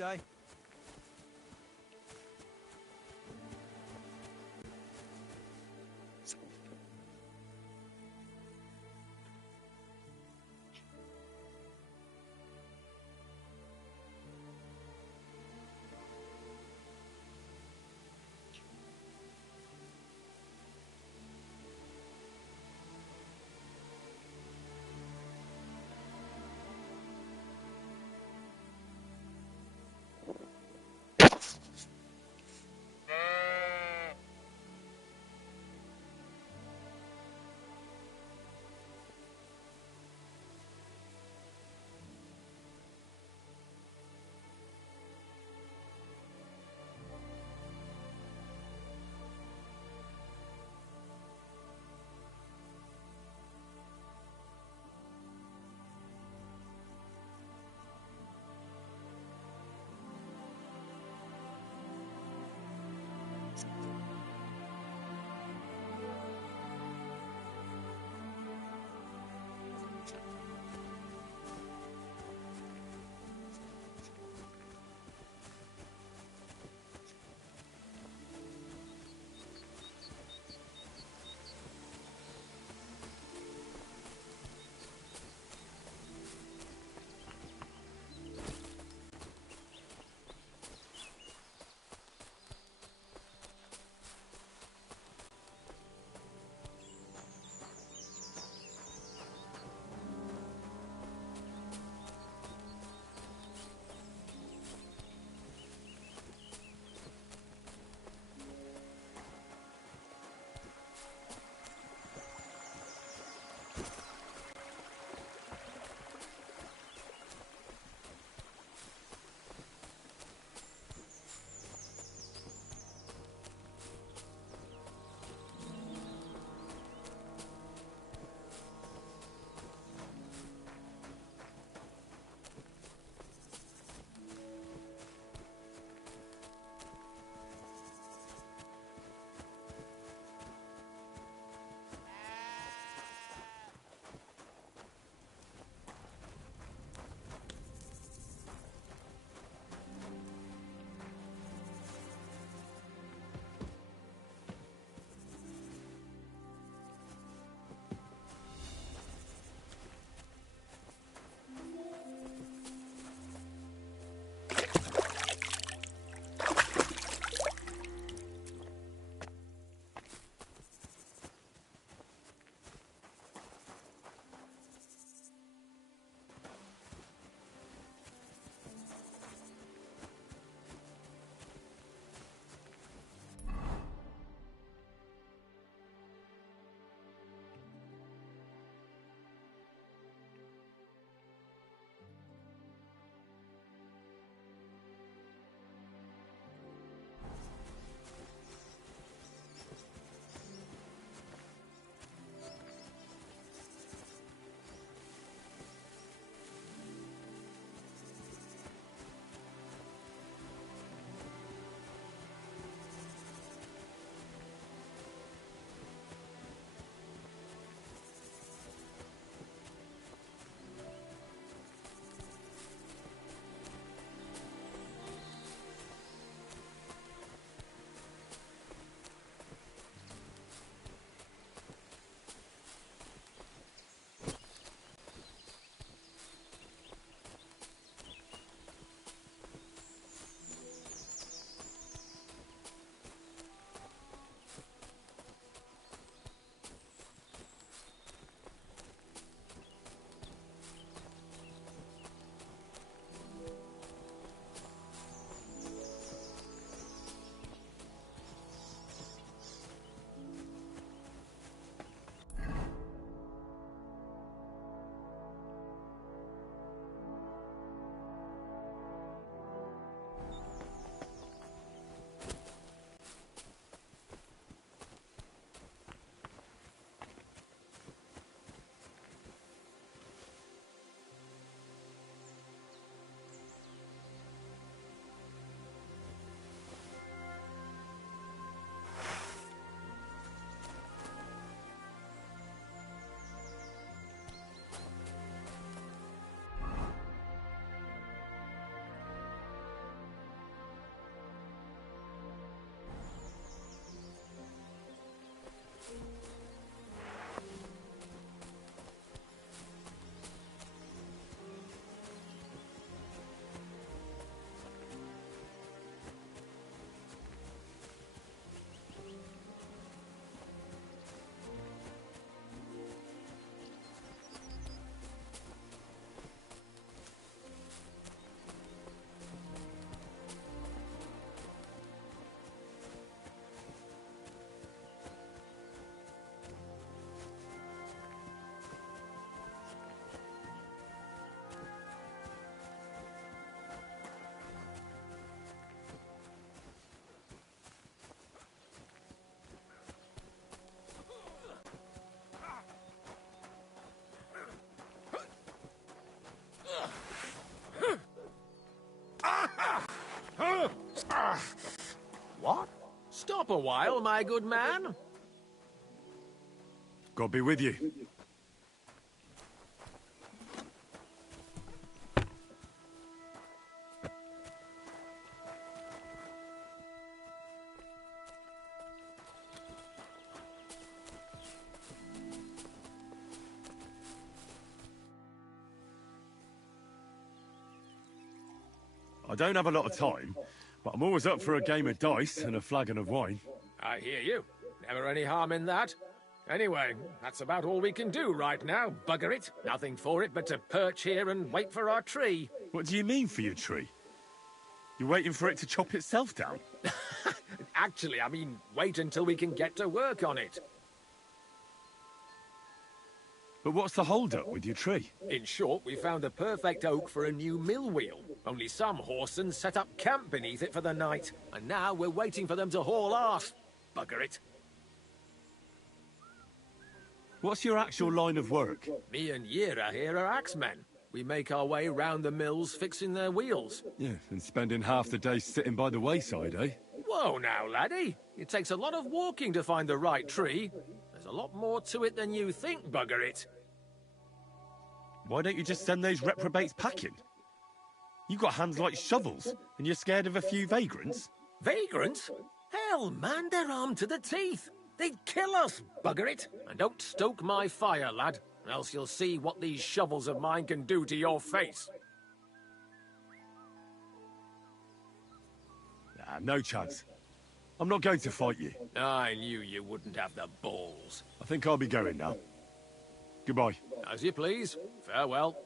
day. a while, my good man? God be with you. I don't have a lot of time, but I'm always up for a game of dice and a flagon of wine. I hear you. Never any harm in that. Anyway, that's about all we can do right now, bugger it. Nothing for it but to perch here and wait for our tree. What do you mean for your tree? You're waiting for it to chop itself down? Actually, I mean, wait until we can get to work on it. But what's the hold-up with your tree? In short, we found the perfect oak for a new mill wheel. Only some horsens set up camp beneath it for the night, and now we're waiting for them to haul off. Bugger it. What's your actual line of work? Me and Yira here are axemen. We make our way round the mills fixing their wheels. Yeah, and spending half the day sitting by the wayside, eh? Whoa now, laddie. It takes a lot of walking to find the right tree. There's a lot more to it than you think, bugger it. Why don't you just send those reprobates packing? You got hands like shovels, and you're scared of a few vagrants? Vagrants? Hell, man, they're armed to the teeth. They'd kill us, bugger it. And don't stoke my fire, lad, else you'll see what these shovels of mine can do to your face. Nah, no chance. I'm not going to fight you. I knew you wouldn't have the balls. I think I'll be going now. Goodbye. As you please. Farewell.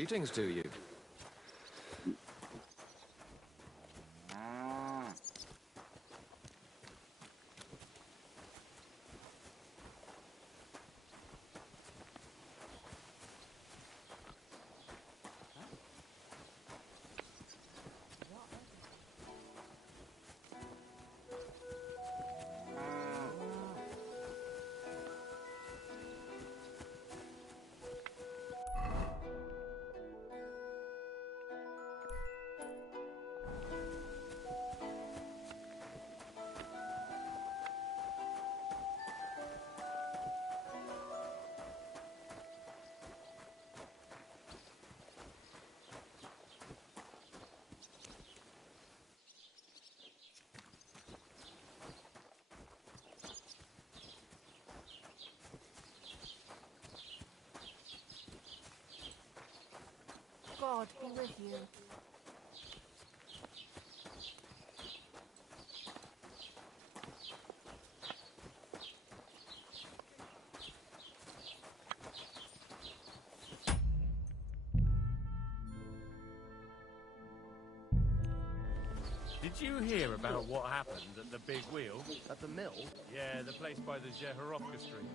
Greetings to you. God be with you. Did you hear about what happened at the Big Wheel? At the mill? Yeah, the place by the Zeherovka Street.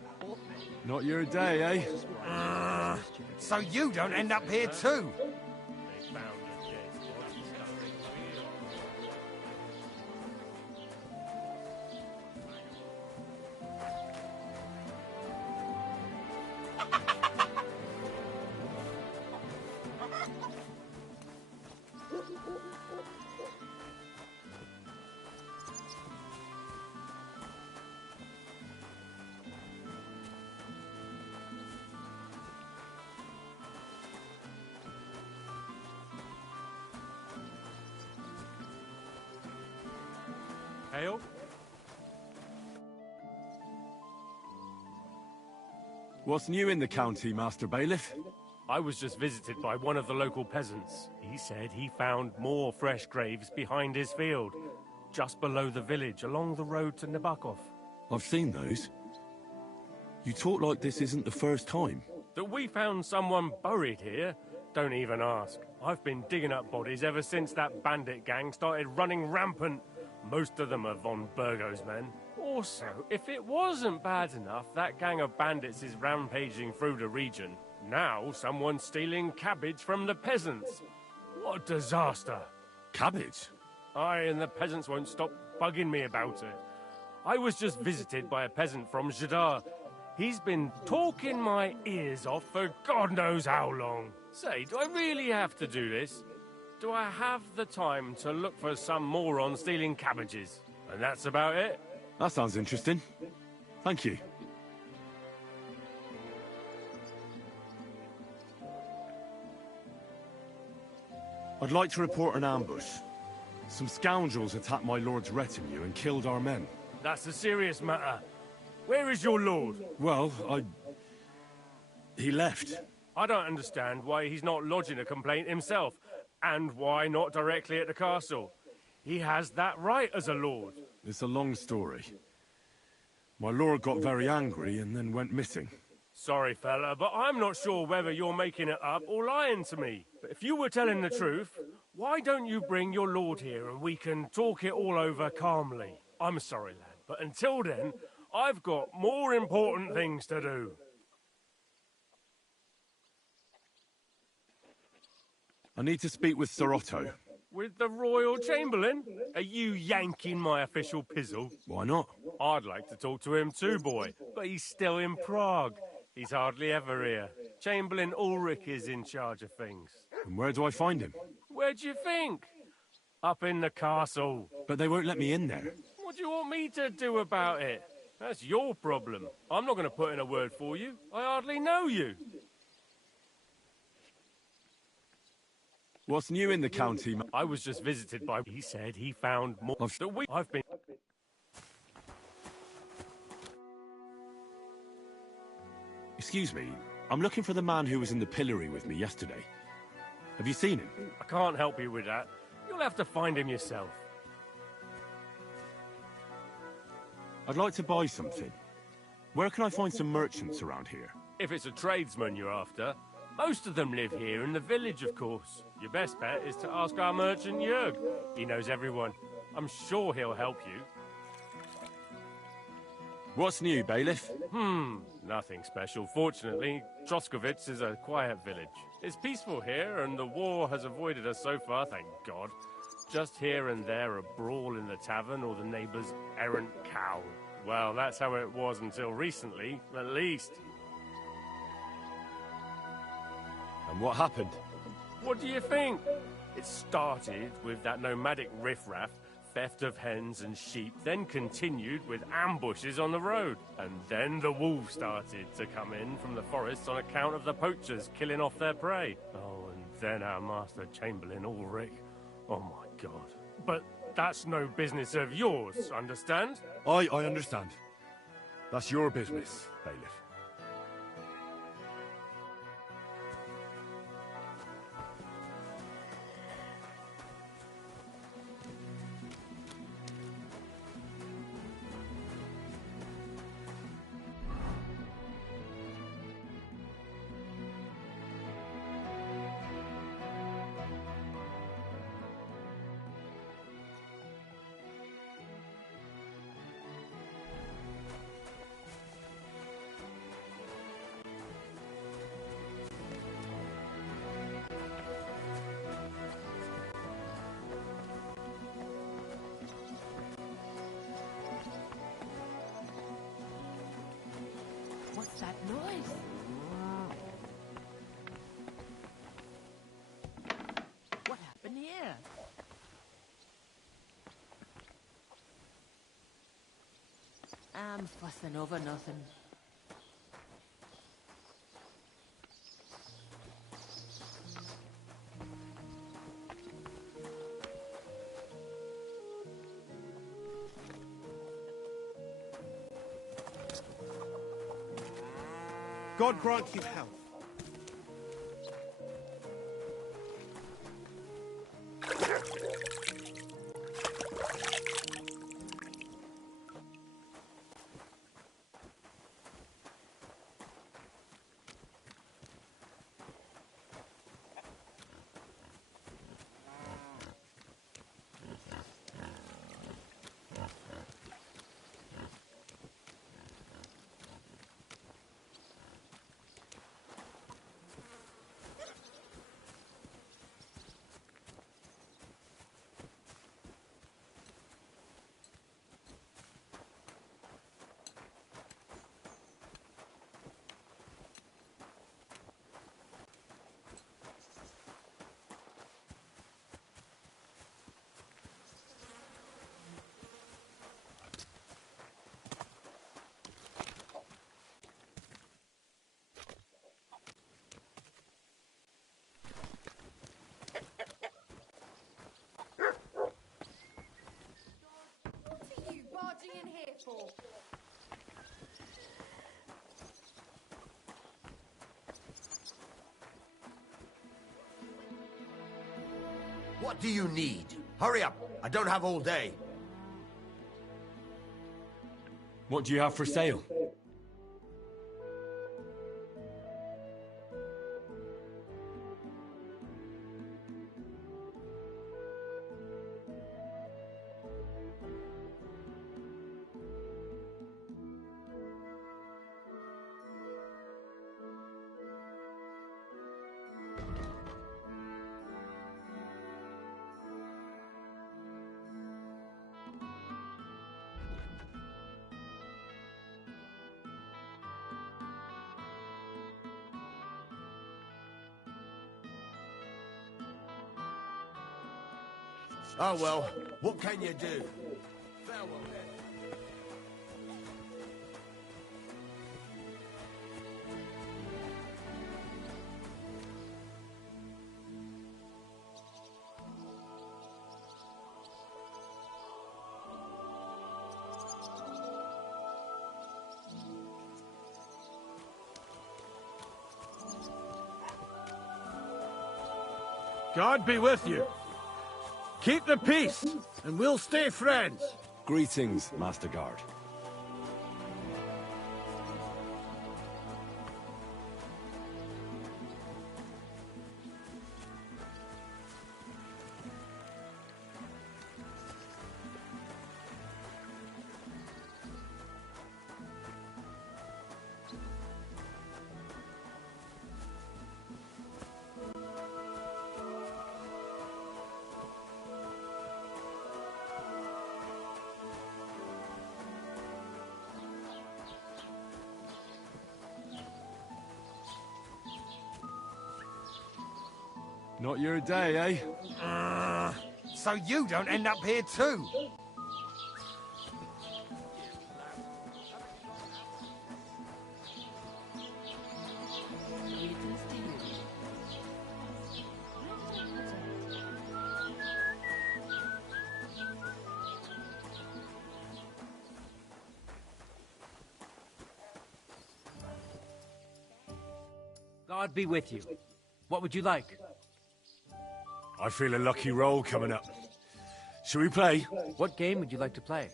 Not your day, eh? So you don't end up here too! They found a dead body stuck in the wheel. Hail? What's new in the county, Master Bailiff? I was just visited by one of the local peasants. He said he found more fresh graves behind his field, just below the village, along the road to Nabokov. I've seen those. You talk like this isn't the first time. That we found someone buried here? Don't even ask. I've been digging up bodies ever since that bandit gang started running rampant. Most of them are von Burgo's men. Also, if it wasn't bad enough, that gang of bandits is rampaging through the region. Now someone's stealing cabbage from the peasants. What a disaster. Cabbage? Aye, and the peasants won't stop bugging me about it. I was just visited by a peasant from Zadar. He's been talking my ears off for God knows how long. Say, do I really have to do this? Do I have the time to look for some moron stealing cabbages? And that's about it? That sounds interesting. Thank you. I'd like to report an ambush. Some scoundrels attacked my lord's retinue and killed our men. That's a serious matter. Where is your lord? Well, he left. I don't understand why he's not lodging a complaint himself. And why not directly at the castle? He has that right as a lord. It's a long story. My lord got very angry and then went missing. Sorry, fella, but I'm not sure whether you're making it up or lying to me. But if you were telling the truth, why don't you bring your lord here and we can talk it all over calmly? I'm sorry, lad, but until then, I've got more important things to do. I need to speak with Sir Otto. With the Royal Chamberlain? Are you yanking my official pizzle? Why not? I'd like to talk to him too, boy, but he's still in Prague. He's hardly ever here. Chamberlain Ulrich is in charge of things. And where do I find him? Where do you think? Up in the castle. But they won't let me in there. What do you want me to do about it? That's your problem. I'm not going to put in a word for you. I hardly know you. What's new in the county? I was just visited by... He said he found more... I've been... Excuse me, I'm looking for the man who was in the pillory with me yesterday. Have you seen him? I can't help you with that. You'll have to find him yourself. I'd like to buy something. Where can I find some merchants around here? If it's a tradesman you're after, Most of them live here in the village, of course. Your best bet is to ask our merchant Jörg. He knows everyone. I'm sure he'll help you. What's new, bailiff? Nothing special, fortunately. Troskowitz is a quiet village. It's peaceful here, and the war has avoided us so far, thank God. Just here and there a brawl in the tavern or the neighbour's errant cow. Well, that's how it was until recently, at least. And what happened? What do you think? It started with that nomadic riffraff, theft of hens and sheep, then continued with ambushes on the road. And then the wolves started to come in from the forests on account of the poachers killing off their prey. Oh, and then our master Chamberlain Ulrich. Oh my God. But that's no business of yours, understand? I understand. That's your business, bailiff. What's that noise? What happened here? I'm fussing over nothing. God grant you health. What are you barging in here for? What do you need? Hurry up! I don't have all day. What do you have for sale? Oh well, what can you do? Farewell then. God be with you. Keep the peace, and we'll stay friends. Greetings, Master Guard. Not your day, eh? So you don't end up here too. Greetings to you. God be with you. What would you like? I feel a lucky roll coming up. Shall we play? What game would you like to play?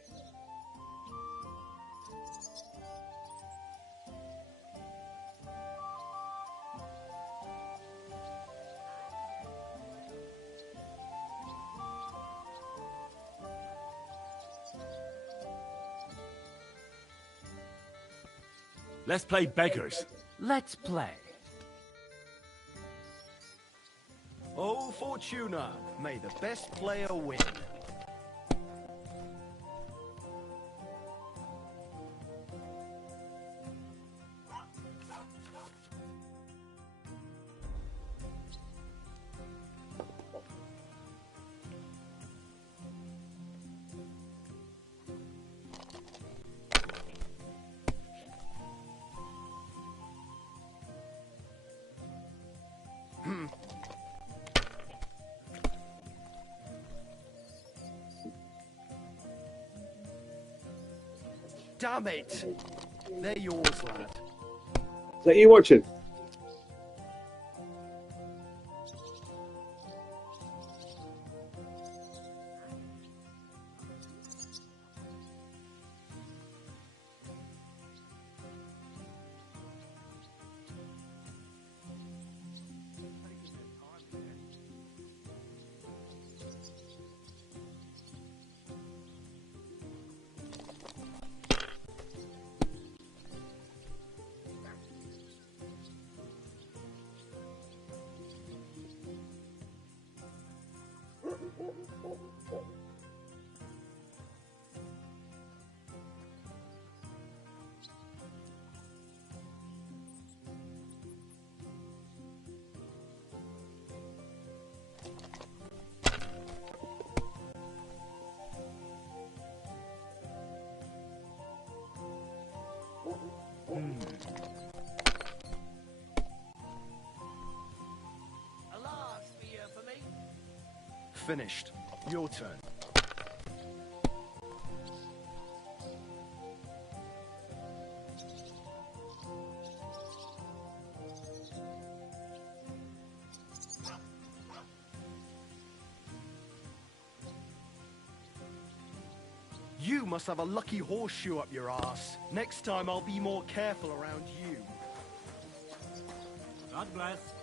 Let's play beggars. Let's play. Oh, Fortuna, may the best player win. Damn it! They're yours, lad. Is that you watching? Finished. Your turn. You must have a lucky horseshoe up your ass. Next time I'll be more careful around you. God bless.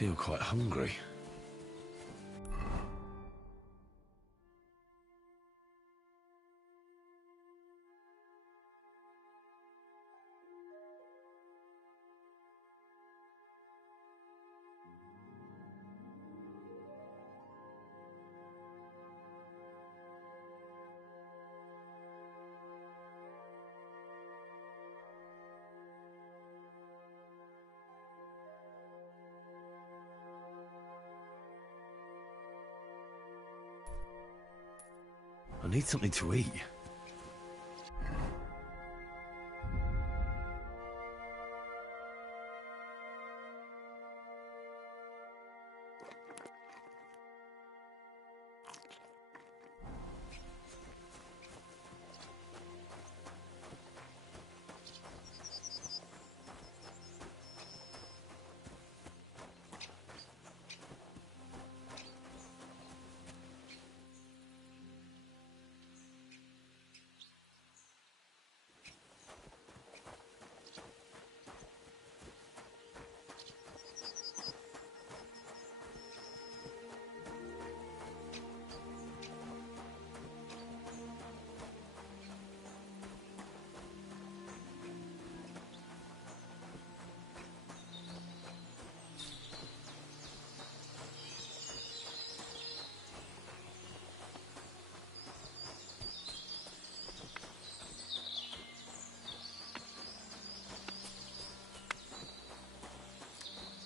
feel quite hungry. I need something to eat.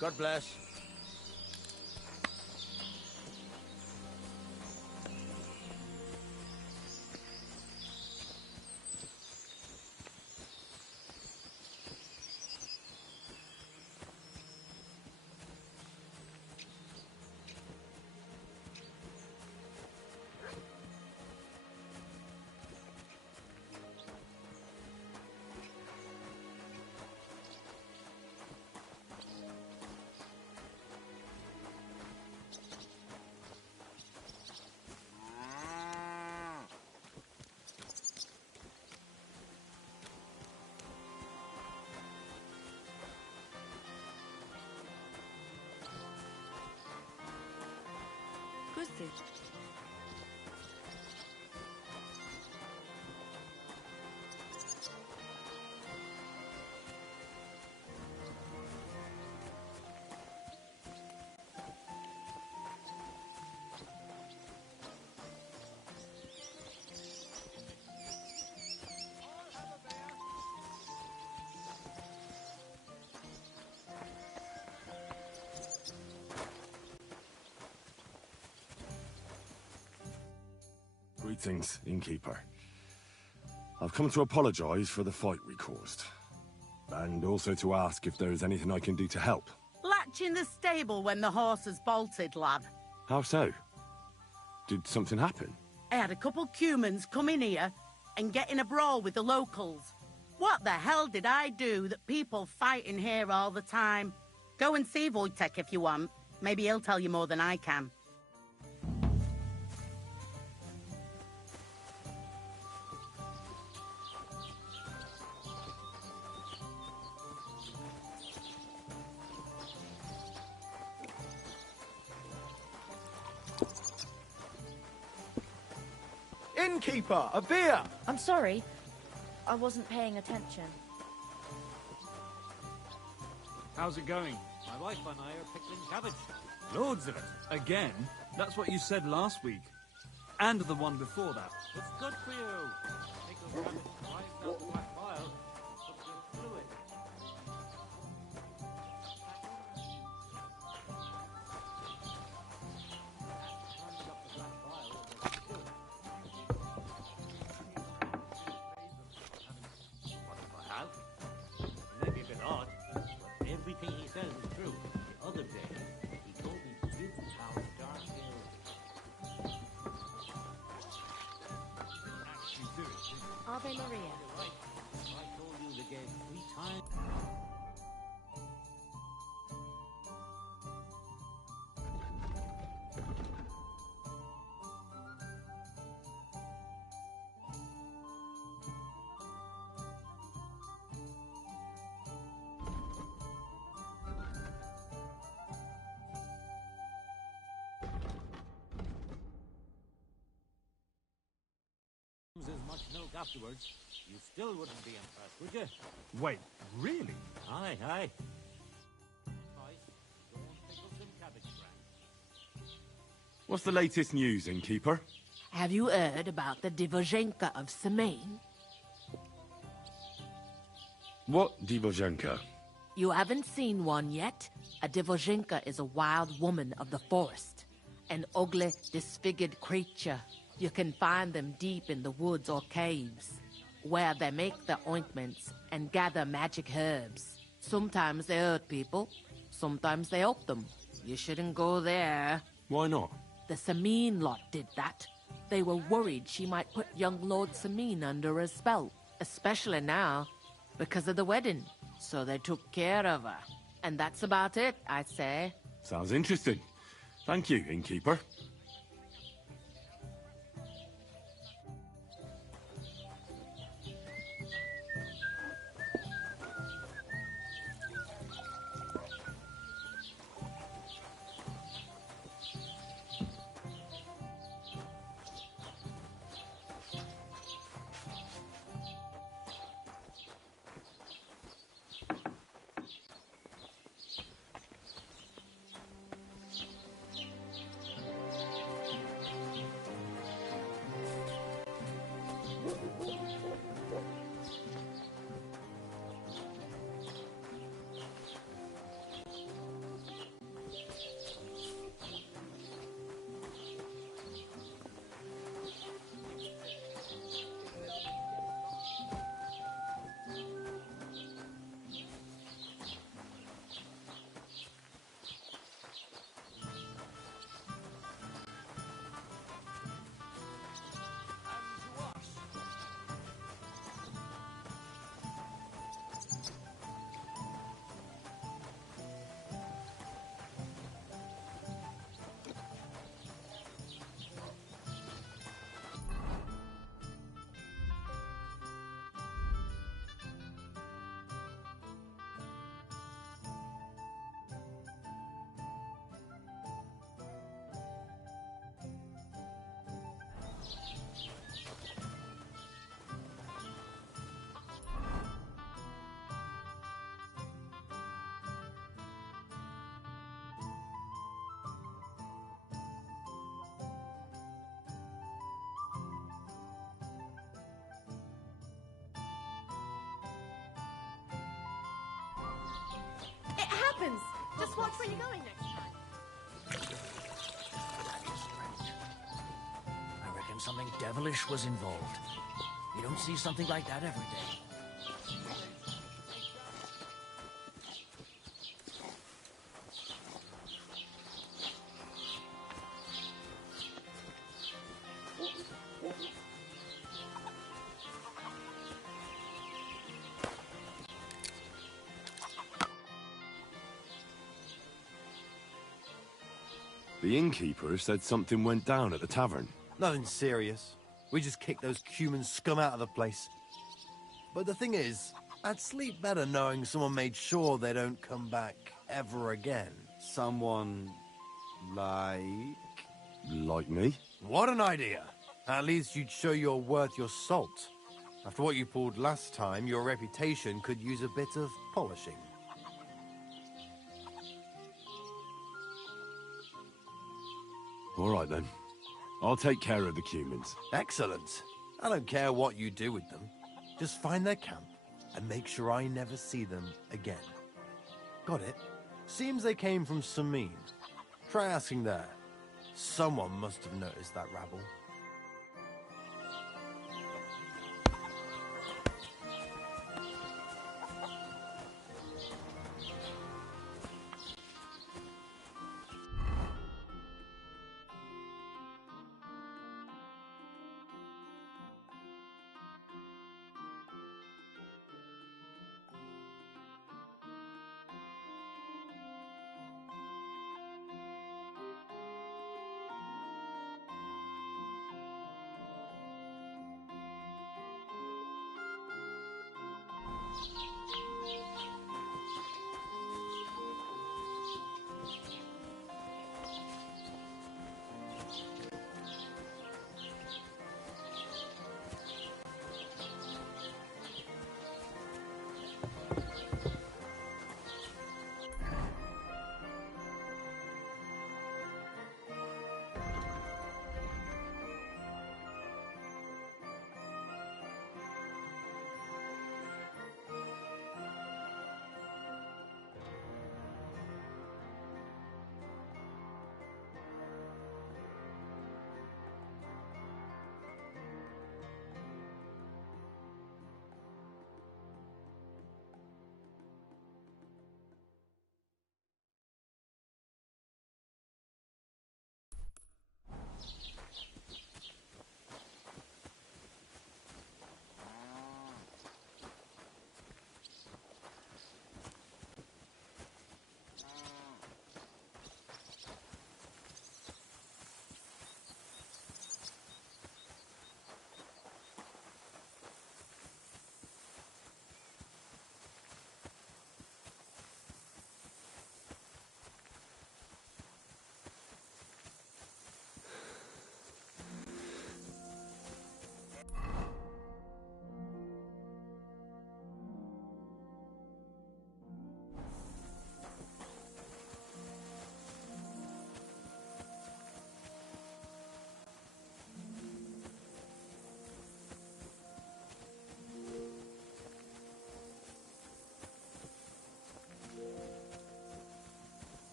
God bless. Grüß Greetings, innkeeper. I've come to apologize for the fight we caused. And also to ask if there is anything I can do to help. Latch in the stable when the horses bolted, lad. How so? Did something happen? I had a couple cumans come in here and get in a brawl with the locals. What the hell did I do that people fight in here all the time? Go and see Wojtek if you want. Maybe he'll tell you more than I can. Innkeeper, a beer! I'm sorry. I wasn't paying attention. How's it going? My wife and I are pickling cabbage. Loads of it. Again? That's what you said last week. And the one before that. It's good for you. Pickled cabbage drives out the black bile. Puts your fluid. Turns up the black bile with a skill. What if I have? Maybe a bit odd, but everything he says is true. The other day, he told me to visit our dark hill. Actually do it. Ave Maria. You're right. I told you the game 3 times. afterwards, you still wouldn't be impressed, would you? Wait, really? Aye, aye. Nice. Go and pickle some cabbage branch. What's the latest news, innkeeper? Have you heard about the Divozhenka of Semaine? What Divozhenka? You haven't seen one yet? A Divozhenka is a wild woman of the forest. An ugly, disfigured creature. You can find them deep in the woods or caves, where they make their ointments and gather magic herbs. Sometimes they hurt people, sometimes they help them. You shouldn't go there. Why not? The Sameen lot did that. They were worried she might put young Lord Sameen under a spell, especially now, because of the wedding. So they took care of her. And that's about it, I'd say. Sounds interesting. Thank you, innkeeper. It happens! Just watch where you're going next time. I reckon something devilish was involved. You don't see something like that every day. The innkeeper said something went down at the tavern. Nothing serious. We just kicked those human scum out of the place. But the thing is, I'd sleep better knowing someone made sure they don't come back ever again. Someone like... Like me? What an idea! At least you'd show you're worth your salt. After what you pulled last time, your reputation could use a bit of polishing. All right, then. I'll take care of the cumins. Excellent. I don't care what you do with them. Just find their camp and make sure I never see them again. Got it? Seems they came from Sameen. Try asking there. Someone must have noticed that rabble.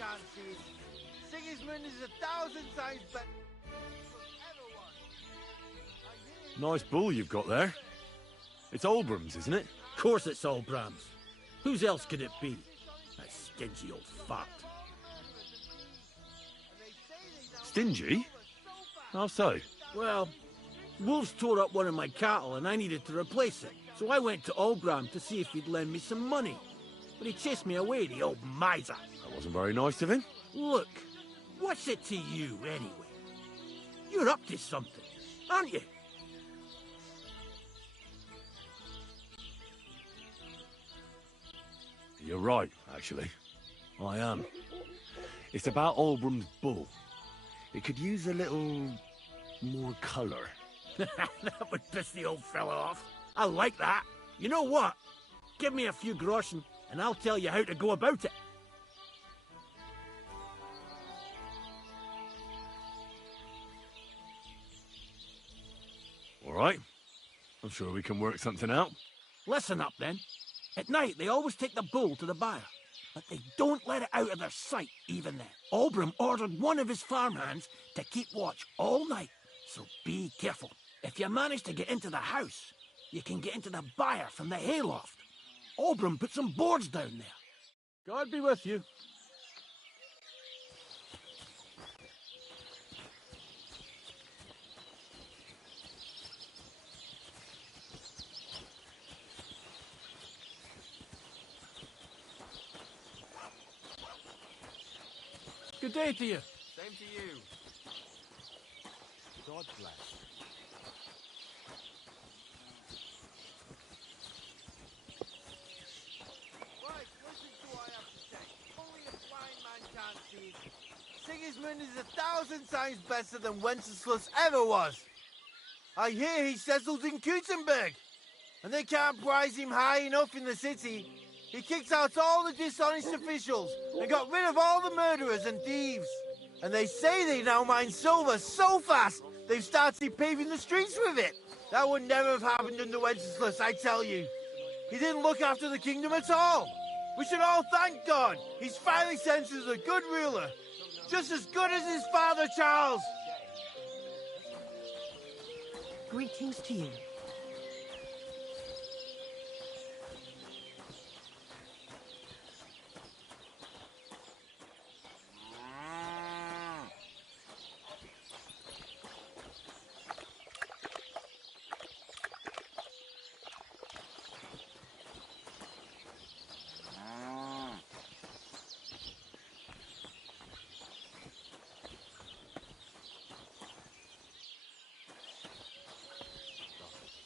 can't see it. Sigismund is 1,000 times better. Nice bull you've got there. It's Olbram's, isn't it? Of course it's Olbram's. Whose else could it be? That stingy old fart. Stingy? How so? Well, wolves tore up one of my cattle and I needed to replace it. So I went to Olbram to see if he'd lend me some money. But he chased me away, the old miser. That wasn't very nice of him. Look, what's it to you, anyway? You're up to something, aren't you? You're right, actually. I am. It's about Olbram's bull. It could use a little more colour. That would piss the old fella off. I like that. You know what? Give me a few groschen and I'll tell you how to go about it. All right. I'm sure we can work something out. Listen up, then. At night, they always take the bull to the byre, but they don't let it out of their sight, even then. Olbram ordered one of his farmhands to keep watch all night, so be careful. If you manage to get into the house, you can get into the byre from the hayloft. Olbram put some boards down there. God be with you. Good day to you. Same to you. God bless. Right, listen to what I have to say. Only a blind man can't see it. Sigismund is 1,000 times better than Wenceslas ever was. I hear he settled in Gutenberg, and they can't prize him high enough in the city. He kicked out all the dishonest officials and got rid of all the murderers and thieves. And they say they now mine silver so fast, they've started paving the streets with it. That would never have happened under Wenceslas, I tell you. He didn't look after the kingdom at all. We should all thank God. He's finally sent us a good ruler. Just as good as his father, Charles. Greetings to you.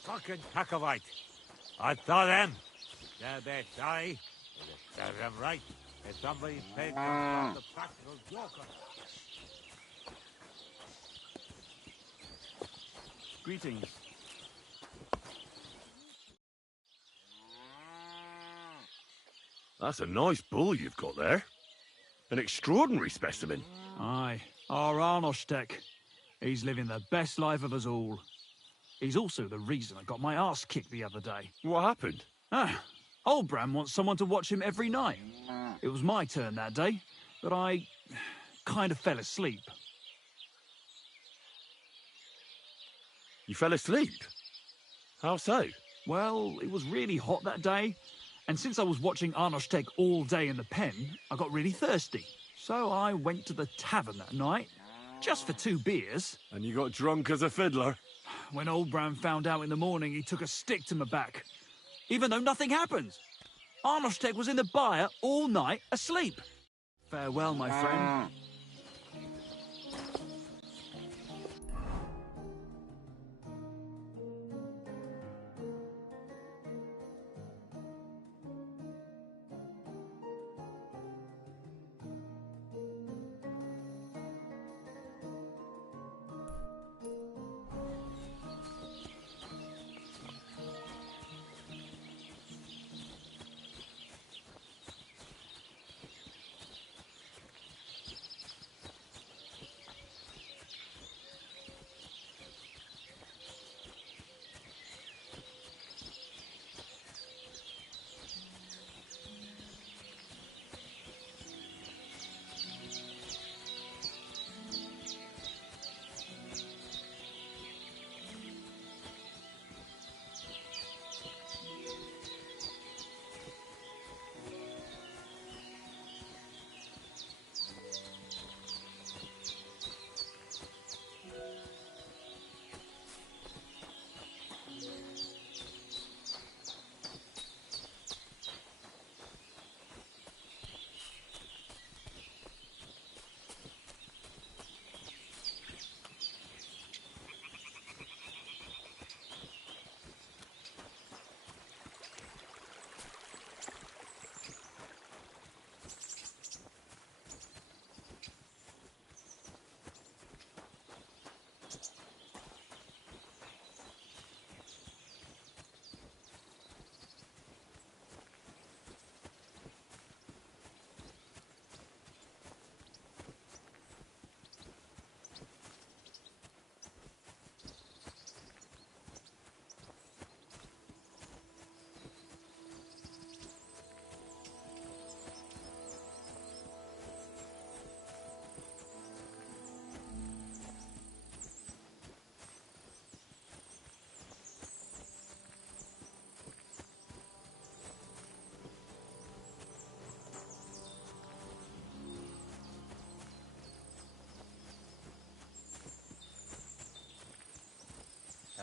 Fucking Packovite. I saw them. They're they sorry. Serve them right. If somebody paid them the practical joke on them. Greetings. That's a nice bull you've got there. An extraordinary specimen. Aye, our Arnostek. He's living the best life of us all. He's also the reason I got my arse kicked the other day. What happened? Olbram wants someone to watch him every night. It was my turn that day, but I kind of fell asleep. You fell asleep? How so? Well, it was really hot that day, and since I was watching Arnostek all day in the pen, I got really thirsty. So I went to the tavern that night, just for 2 beers. And you got drunk as a fiddler? When Olbram found out in the morning, he took a stick to my back. Even though nothing happened. Arnostek was in the byre all night asleep. Farewell, my friend.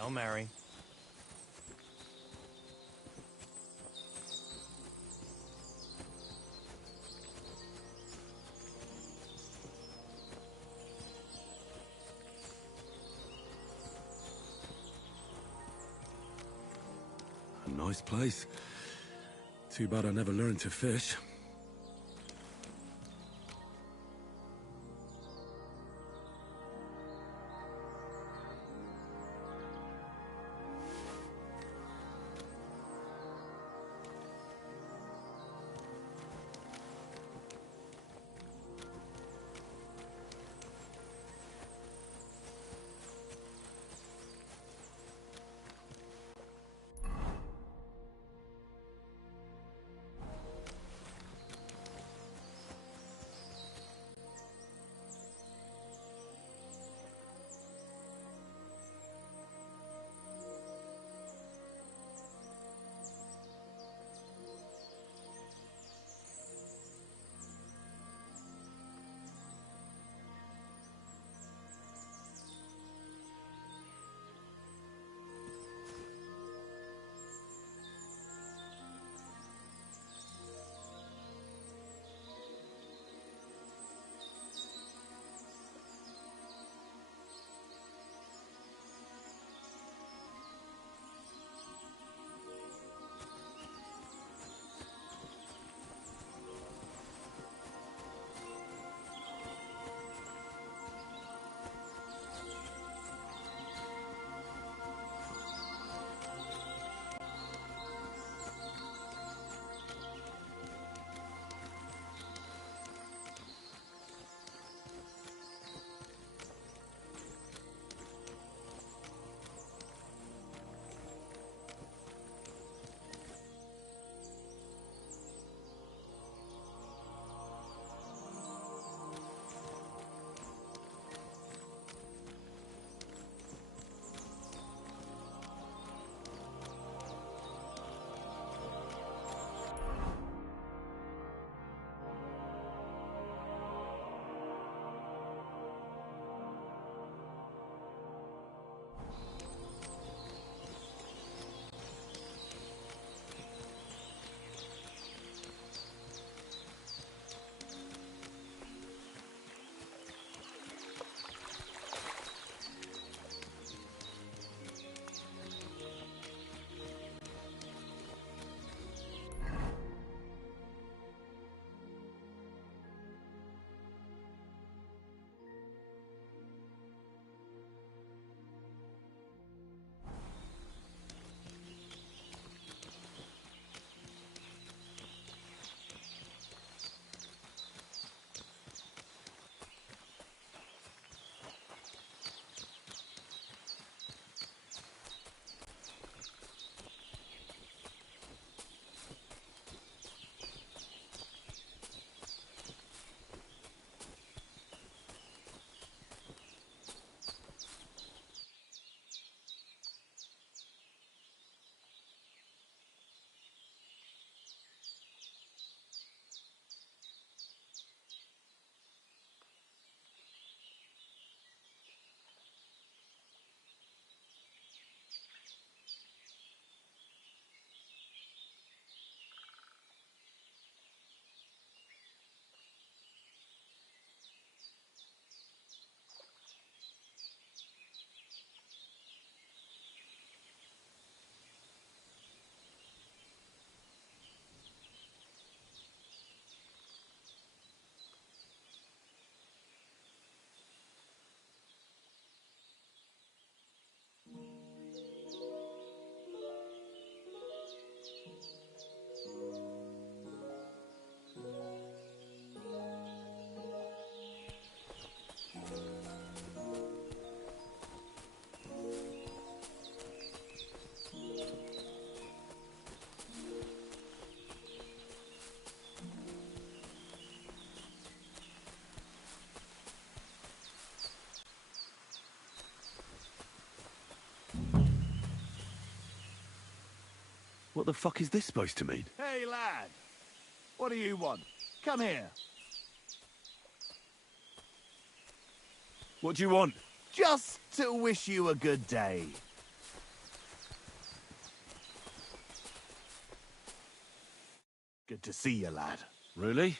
Hail Mary. A nice place. Too bad I never learned to fish. What the fuck is this supposed to mean? Hey, lad. What do you want? Come here. What do you want? Just to wish you a good day. Good to see you, lad. Really?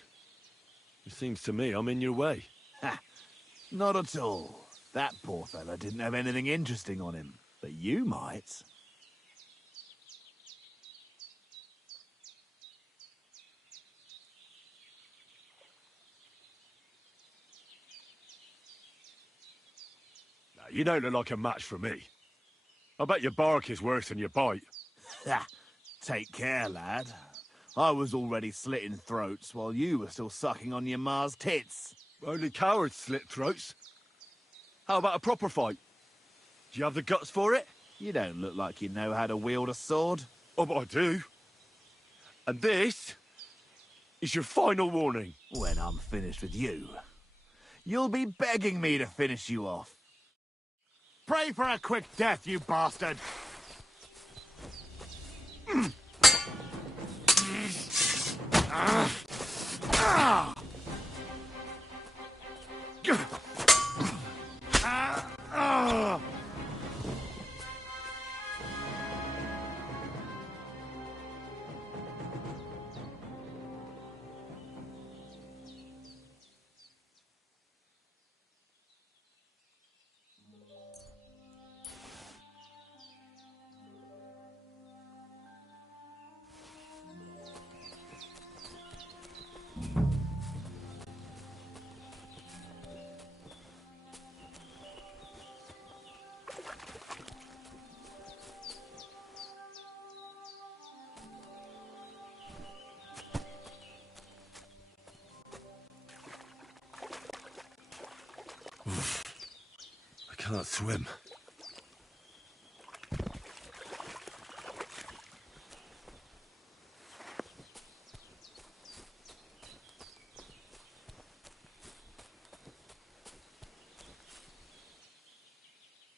It seems to me I'm in your way. Ha! Not at all. That poor fella didn't have anything interesting on him, but you might. Now, you don't look like a match for me. I bet your bark is worse than your bite. Ha! Take care, lad. I was already slitting throats while you were still sucking on your ma's tits. Only cowards slit throats. How about a proper fight? Do you have the guts for it? You don't look like you know how to wield a sword. Oh, but I do. And this is your final warning. When I'm finished with you, you'll be begging me to finish you off. Pray for a quick death, you bastard! I can't swim.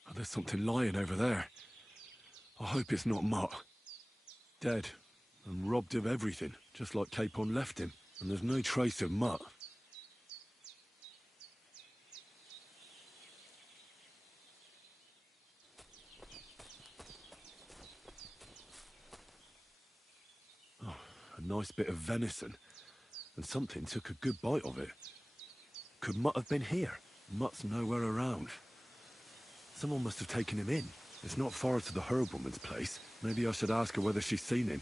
Oh, there's something lying over there. I hope it's not Mutt. Dead and robbed of everything, just like Capon left him. And there's no trace of Mutt. Oh, a nice bit of venison. And something took a good bite of it. Could Mutt have been here? Mutt's nowhere around. Someone must have taken him in. It's not far to the herb woman's place. Maybe I should ask her whether she's seen him.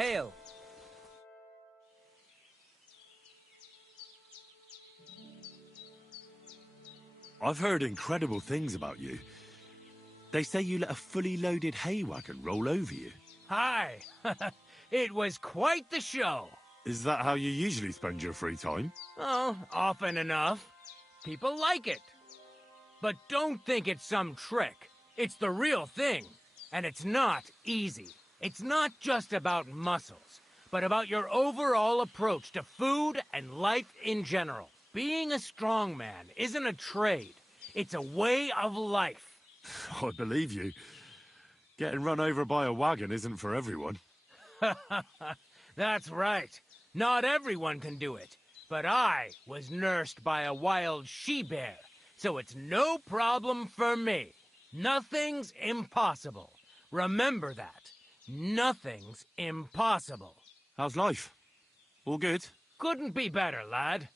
Hail. I've heard incredible things about you. They say you let a fully loaded hay wagon roll over you. Hi. It was quite the show. Is that how you usually spend your free time? Oh, often enough. People like it. But don't think it's some trick. It's the real thing. And it's not easy. It's not just about muscles, but about your overall approach to food and life in general. Being a strongman isn't a trade. It's a way of life. I believe you. Getting run over by a wagon isn't for everyone. That's right. Not everyone can do it. But I was nursed by a wild she-bear, so it's no problem for me. Nothing's impossible. Remember that. Nothing's impossible. How's life? All good? Couldn't be better, lad.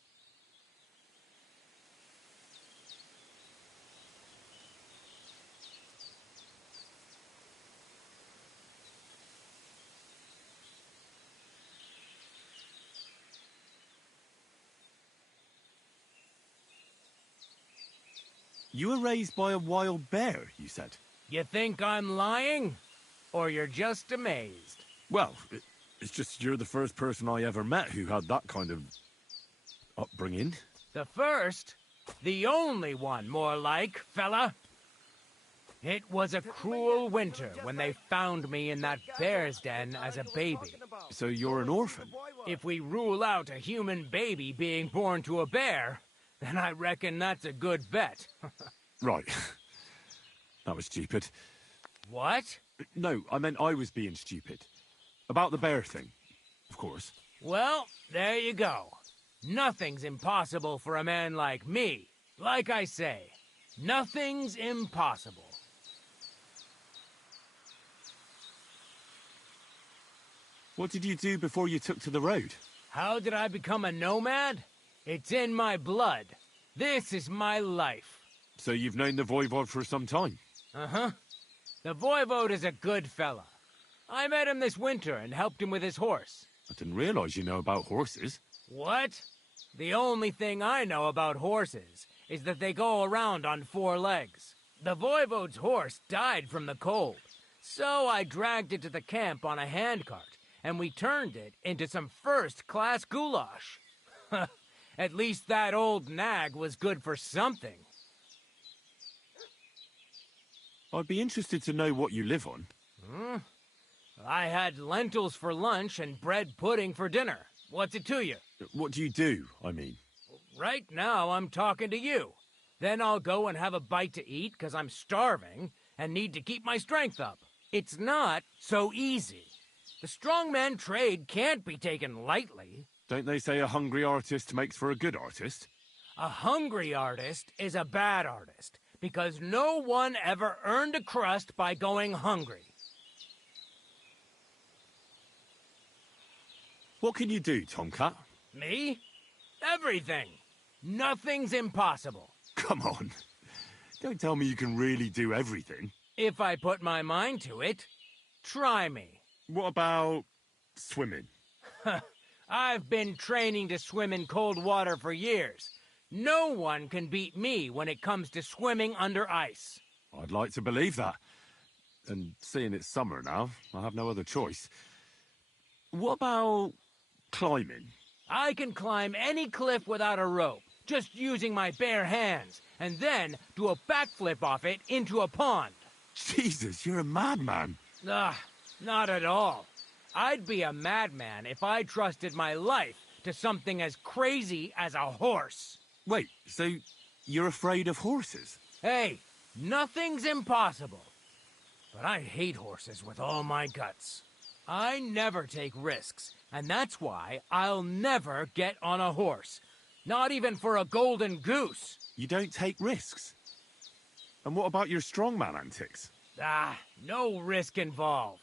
You were raised by a wild bear, you said? You think I'm lying? Or you're just amazed? Well, it's just you're the first person I ever met who had that kind of upbringing. The first? The only one, more like, fella. It was a cruel winter when they found me in that bear's den as a baby. So you're an orphan? If we rule out a human baby being born to a bear, then I reckon that's a good bet. Right. That was stupid. What? No, I meant I was being stupid. About the bear thing, of course. Well, there you go. Nothing's impossible for a man like me. Like I say, nothing's impossible. What did you do before you took to the road? How did I become a nomad? It's in my blood. This is my life. So you've known the Voivod for some time? Uh-huh. The Voivod is a good fella. I met him this winter and helped him with his horse. I didn't realize you know about horses. What? The only thing I know about horses is that they go around on 4 legs. The Voivod's horse died from the cold, so I dragged it to the camp on a handcart, and we turned it into some first-class goulash. At least that old nag was good for something. I'd be interested to know what you live on. I had lentils for lunch and bread pudding for dinner. What's it to you? What do you do, I mean? Right now, I'm talking to you. Then I'll go and have a bite to eat because I'm starving and need to keep my strength up. It's not so easy. The strongman trade can't be taken lightly. Don't they say a hungry artist makes for a good artist? A hungry artist is a bad artist because no one ever earned a crust by going hungry. What can you do, Tomcat? Me? Everything. Nothing's impossible. Come on. Don't tell me you can really do everything. If I put my mind to it, try me. What about swimming? I've been training to swim in cold water for years. No one can beat me when it comes to swimming under ice. I'd like to believe that. And seeing it's summer now, I have no other choice. What about climbing? I can climb any cliff without a rope, just using my bare hands, and then do a backflip off it into a pond. Jesus, you're a madman. Not at all. I'd be a madman if I trusted my life to something as crazy as a horse. Wait, so you're afraid of horses? Hey, nothing's impossible. But I hate horses with all my guts. I never take risks, and that's why I'll never get on a horse. Not even for a golden goose. You don't take risks? And what about your strongman antics? No risk involved.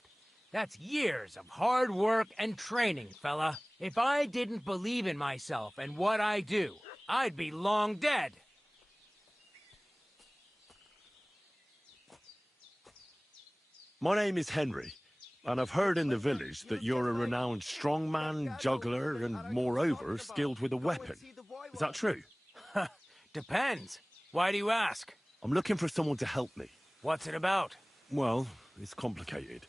That's years of hard work and training, fella. If I didn't believe in myself and what I do, I'd be long dead. My name is Henry. And I've heard in the village that you're a renowned strongman, juggler, and moreover, skilled with a weapon. Is that true? Depends. Why do you ask? I'm looking for someone to help me. What's it about? Well, it's complicated.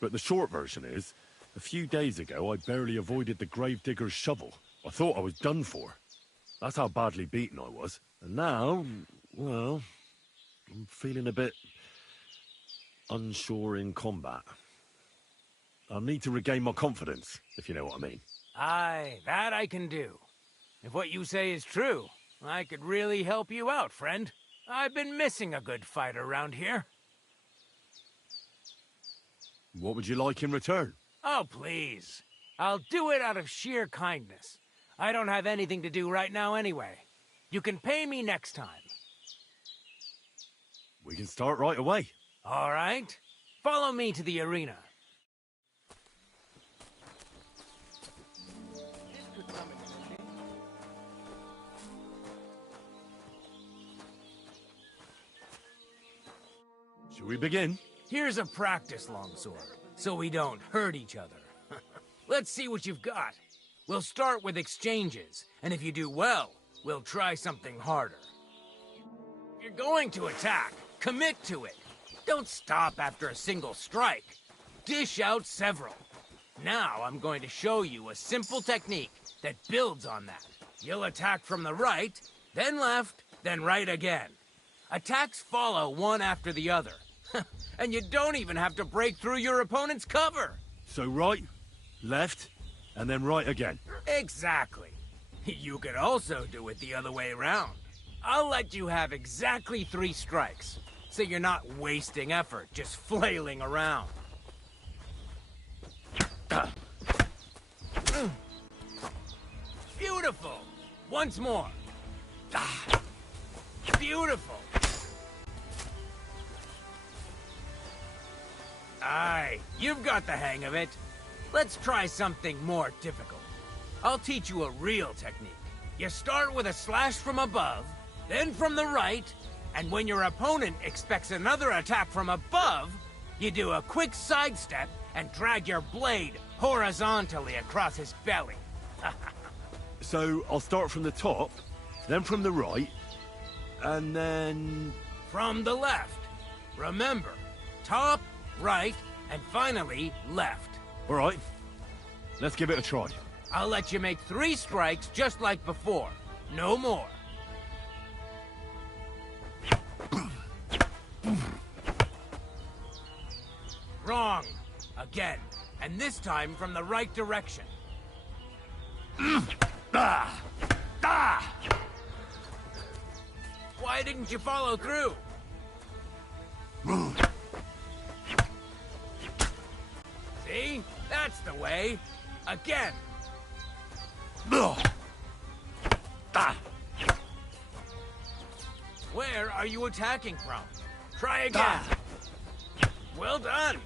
But the short version is, a few days ago I barely avoided the gravedigger's shovel. I thought I was done for. That's how badly beaten I was. And now, well, I'm feeling a bit unsure in combat. I need to regain my confidence, if you know what I mean. Aye, that I can do. If what you say is true, I could really help you out, friend. I've been missing a good fighter around here. What would you like in return? Oh, please. I'll do it out of sheer kindness. I don't have anything to do right now anyway. You can pay me next time. We can start right away. All right. Follow me to the arena. Shall we begin? Here's a practice longsword, so we don't hurt each other. Let's see what you've got. We'll start with exchanges, and if you do well, we'll try something harder. If you're going to attack, commit to it. Don't stop after a single strike. Dish out several. Now I'm going to show you a simple technique that builds on that. You'll attack from the right, then left, then right again. Attacks follow one after the other. And you don't even have to break through your opponent's cover. So right, left, and then right again. Exactly. You could also do it the other way around. I'll let you have exactly 3 strikes, so you're not wasting effort just flailing around. Beautiful. Once more. Beautiful. Aye, you've got the hang of it. Let's try something more difficult. I'll teach you a real technique. You start with a slash from above, then from the right, and when your opponent expects another attack from above, you do a quick sidestep and drag your blade horizontally across his belly. So I'll start from the top, then from the right, and then... From the left. Remember, top, right, and finally, left. All right. Let's give it a try. I'll let you make 3 strikes just like before. No more. Wrong. Again. And this time from the right direction. Why didn't you follow through? See? That's the way. Again. Where are you attacking from? Try again. Well done.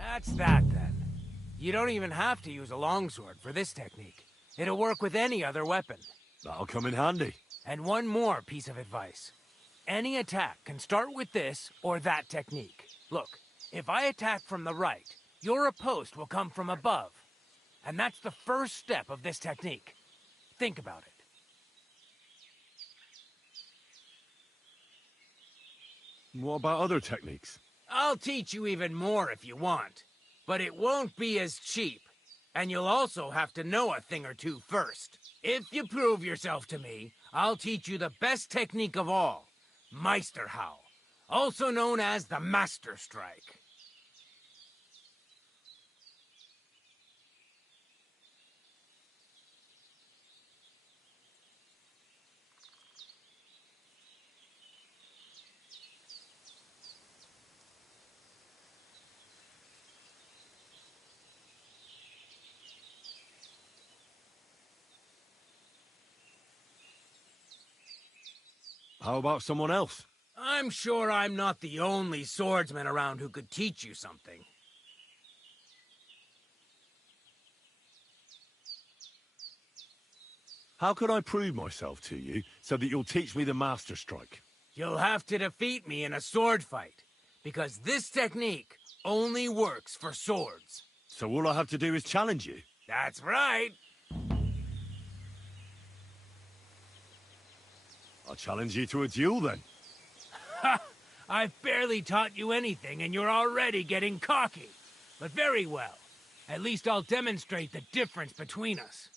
That's that, then. You don't even have to use a longsword for this technique. It'll work with any other weapon. That'll come in handy. And one more piece of advice. Any attack can start with this or that technique. Look, if I attack from the right, your riposte will come from above. And that's the first step of this technique. Think about it. What about other techniques? I'll teach you even more if you want. But it won't be as cheap. And you'll also have to know a thing or two first. If you prove yourself to me, I'll teach you the best technique of all. Meisterhowl. Also known as the Master Strike. How about someone else? I'm sure I'm not the only swordsman around who could teach you something. How can I prove myself to you so that you'll teach me the Master Strike? You'll have to defeat me in a sword fight, because this technique only works for swords. So all I have to do is challenge you? That's right. I'll challenge you to a duel then. Ha! I've barely taught you anything and you're already getting cocky. But very well. At least I'll demonstrate the difference between us.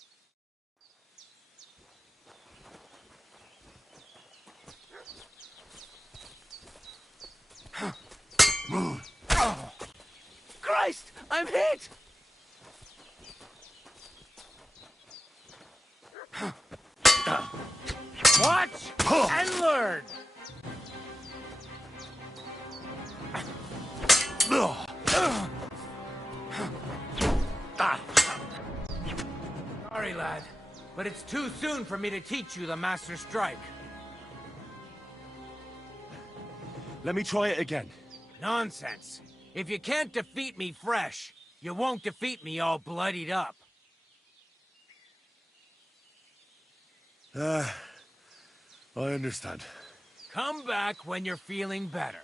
Oh. Christ! I'm hit! Watch and learn! Sorry, lad, but it's too soon for me to teach you the Master Strike. Let me try it again. Nonsense. If you can't defeat me fresh, you won't defeat me all bloodied up. I understand. Come back when you're feeling better.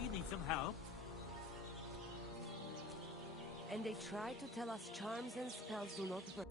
You need some help? And they try to tell us charms and spells do not work.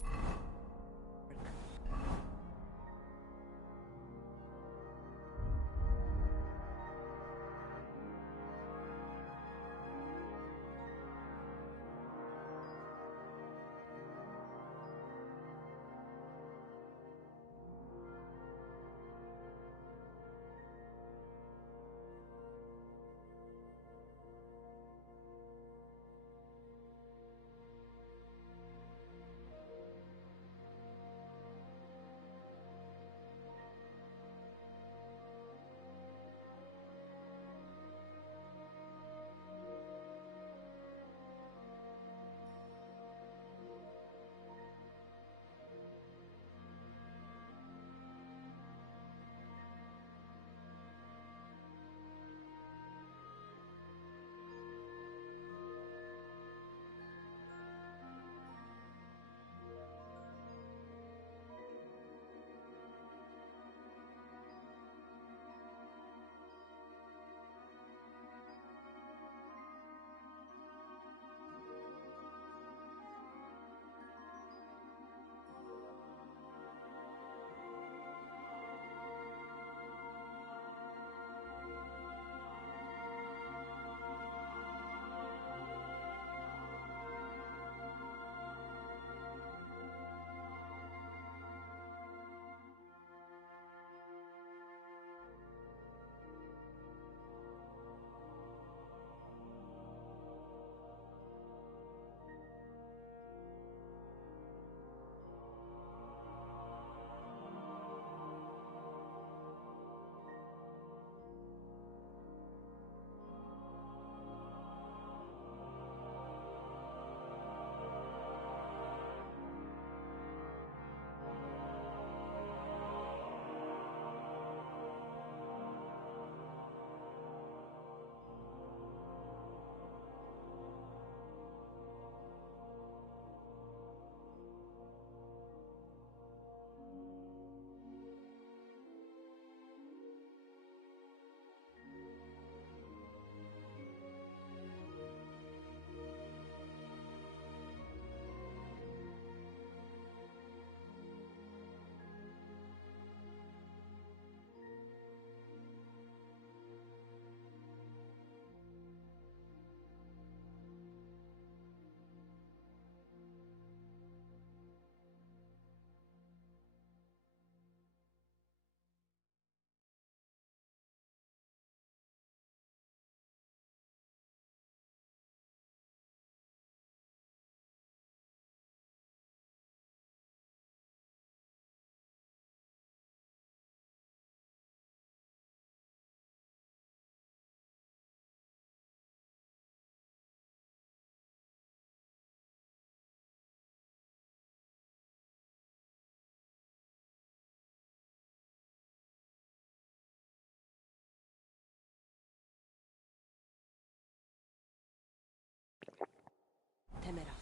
Temera.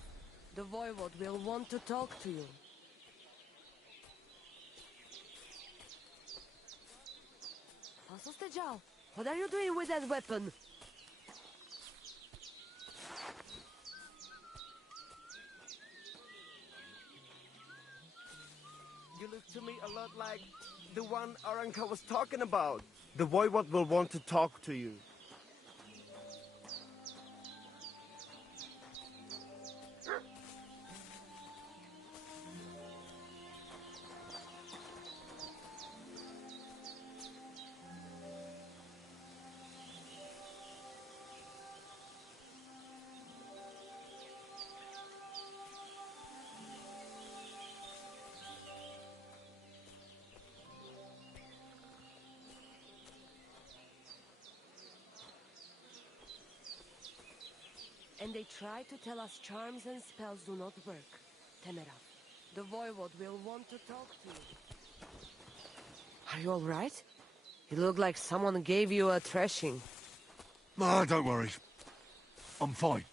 The Voivod will want to talk to you. What are you doing with that weapon? You look to me a lot like the one Aranka was talking about. The Voivod will want to talk to you. And they try to tell us charms and spells do not work. Temera. The Voivod will want to talk to you. Are you alright? You look like someone gave you a thrashing. Ah, don't worry. I'm fine.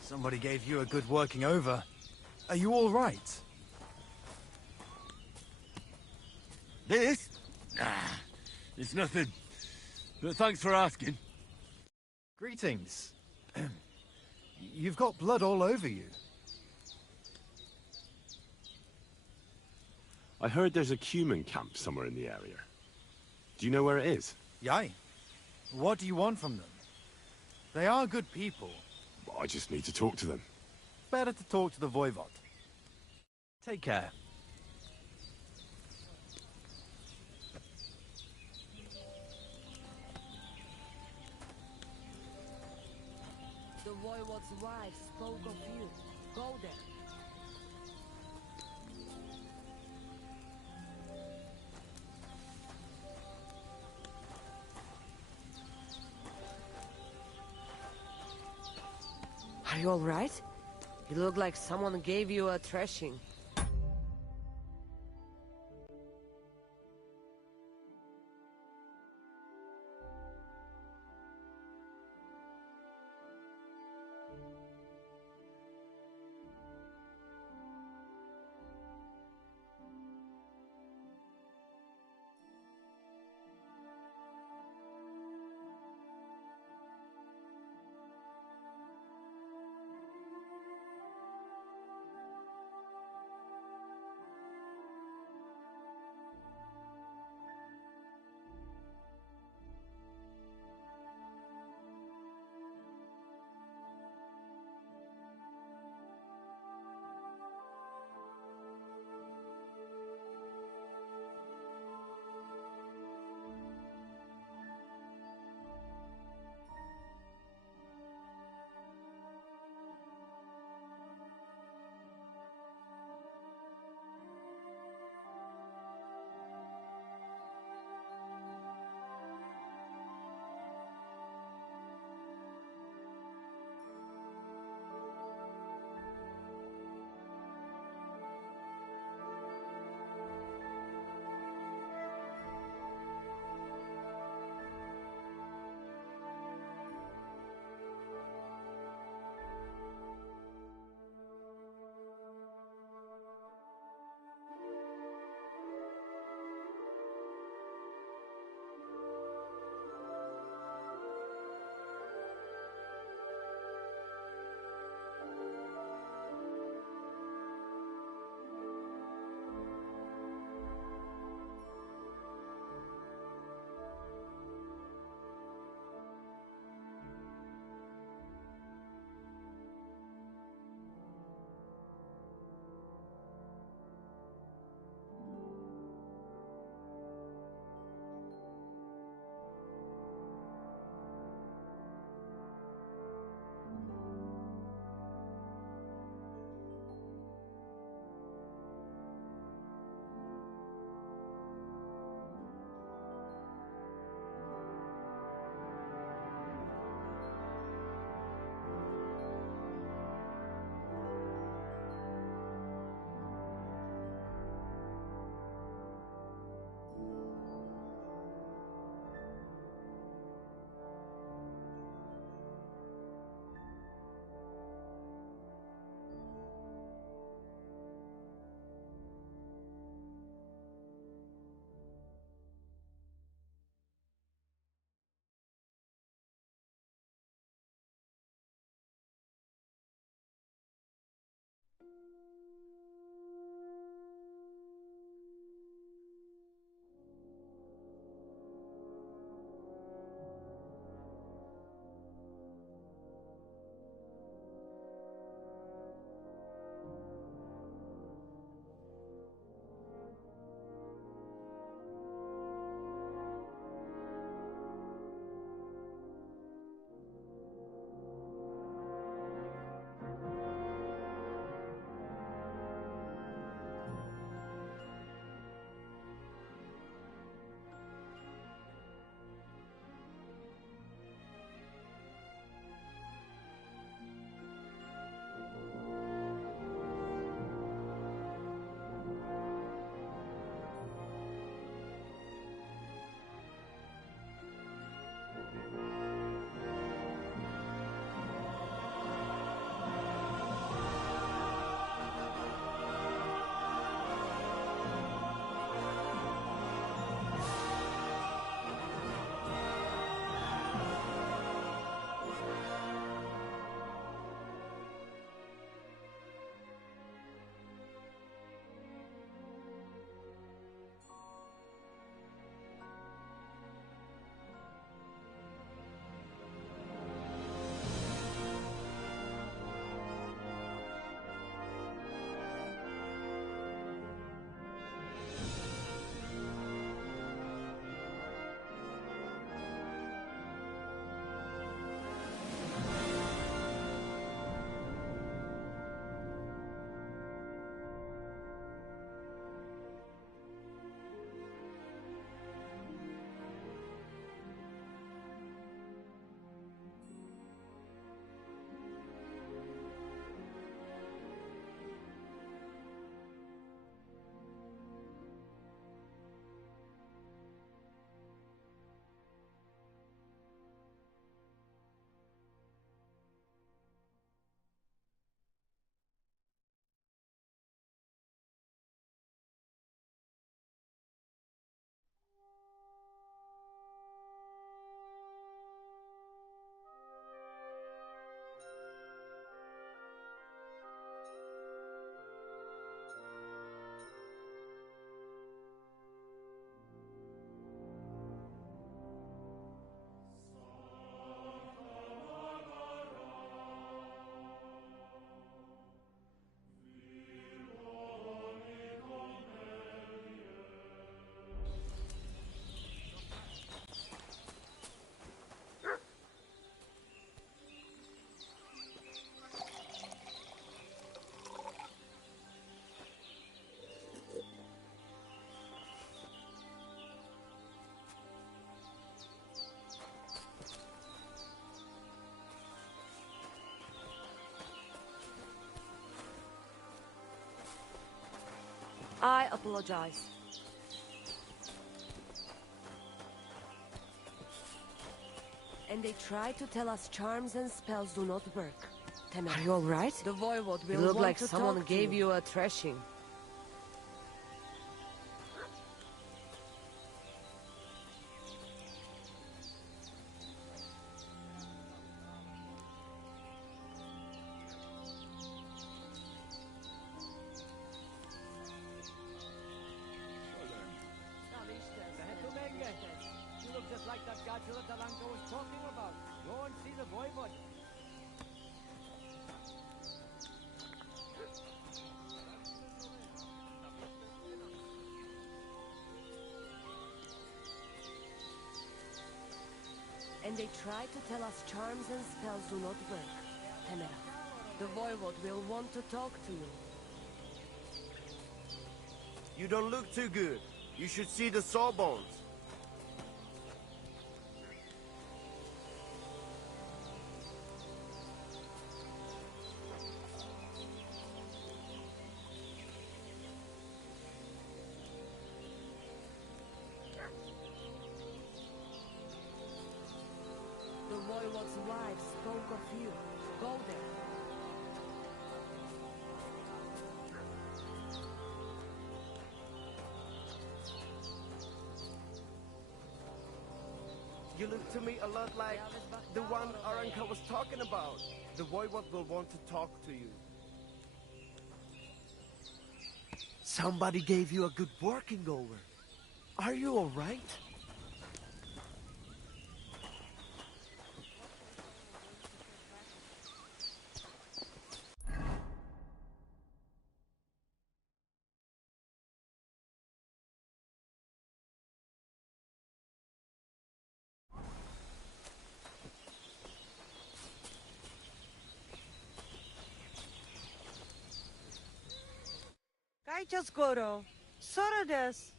Somebody gave you a good working over. Are you all right? This? Ah, it's nothing. But thanks for asking. Greetings. You've got blood all over you. I heard there's a Cuman camp somewhere in the area. Do you know where it is? Yai. What do you want from them? They are good people. I just need to talk to them. Better to talk to the Voivod. Take care. The Voivod's wife spoke of you. Go there. Are you alright? You look like someone gave you a thrashing. I apologize. And they try to tell us charms and spells do not work. Are you alright? The Voivod will You look want like to someone talk gave to you a thrashing. You look just like that gadget that Alanka was talking about. Go and see the Voivod. And they try to tell us charms and spells do not work. Temera, the Voivod will want to talk to you. You don't look too good. You should see the sawbones. The Voivod's wife spoke of you. Go there. You look to me a lot like the one Aranka was talking about. The Voivod will want to talk to you. Somebody gave you a good working over. Are you alright? Kajcie skoro. Sorades.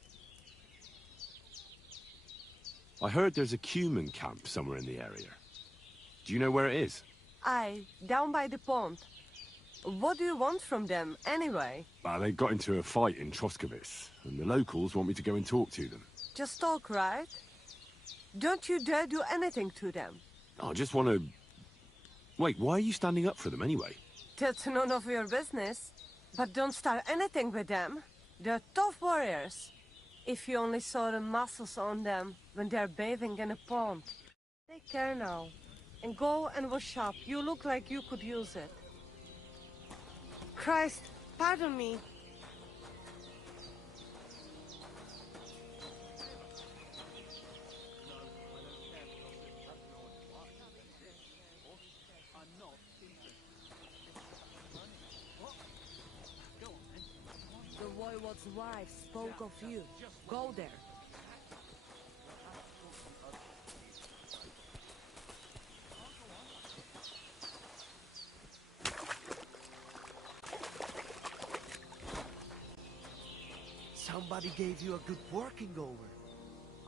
I heard there's a Cuman camp somewhere in the area. Do you know where it is? Aye, down by the pond. What do you want from them, anyway? They got into a fight in Troskovitz, and the locals want me to go and talk to them. Just talk, right? Don't you dare do anything to them. I just want to... Wait, why are you standing up for them anyway? That's none of your business. But don't start anything with them. They're tough warriors. If you only saw the muscles on them when they're bathing in a pond. Take care now. And go and wash up. You look like you could use it. Christ, pardon me. The Voivod's wife spoke of you. Go there. Somebody gave you a good working over.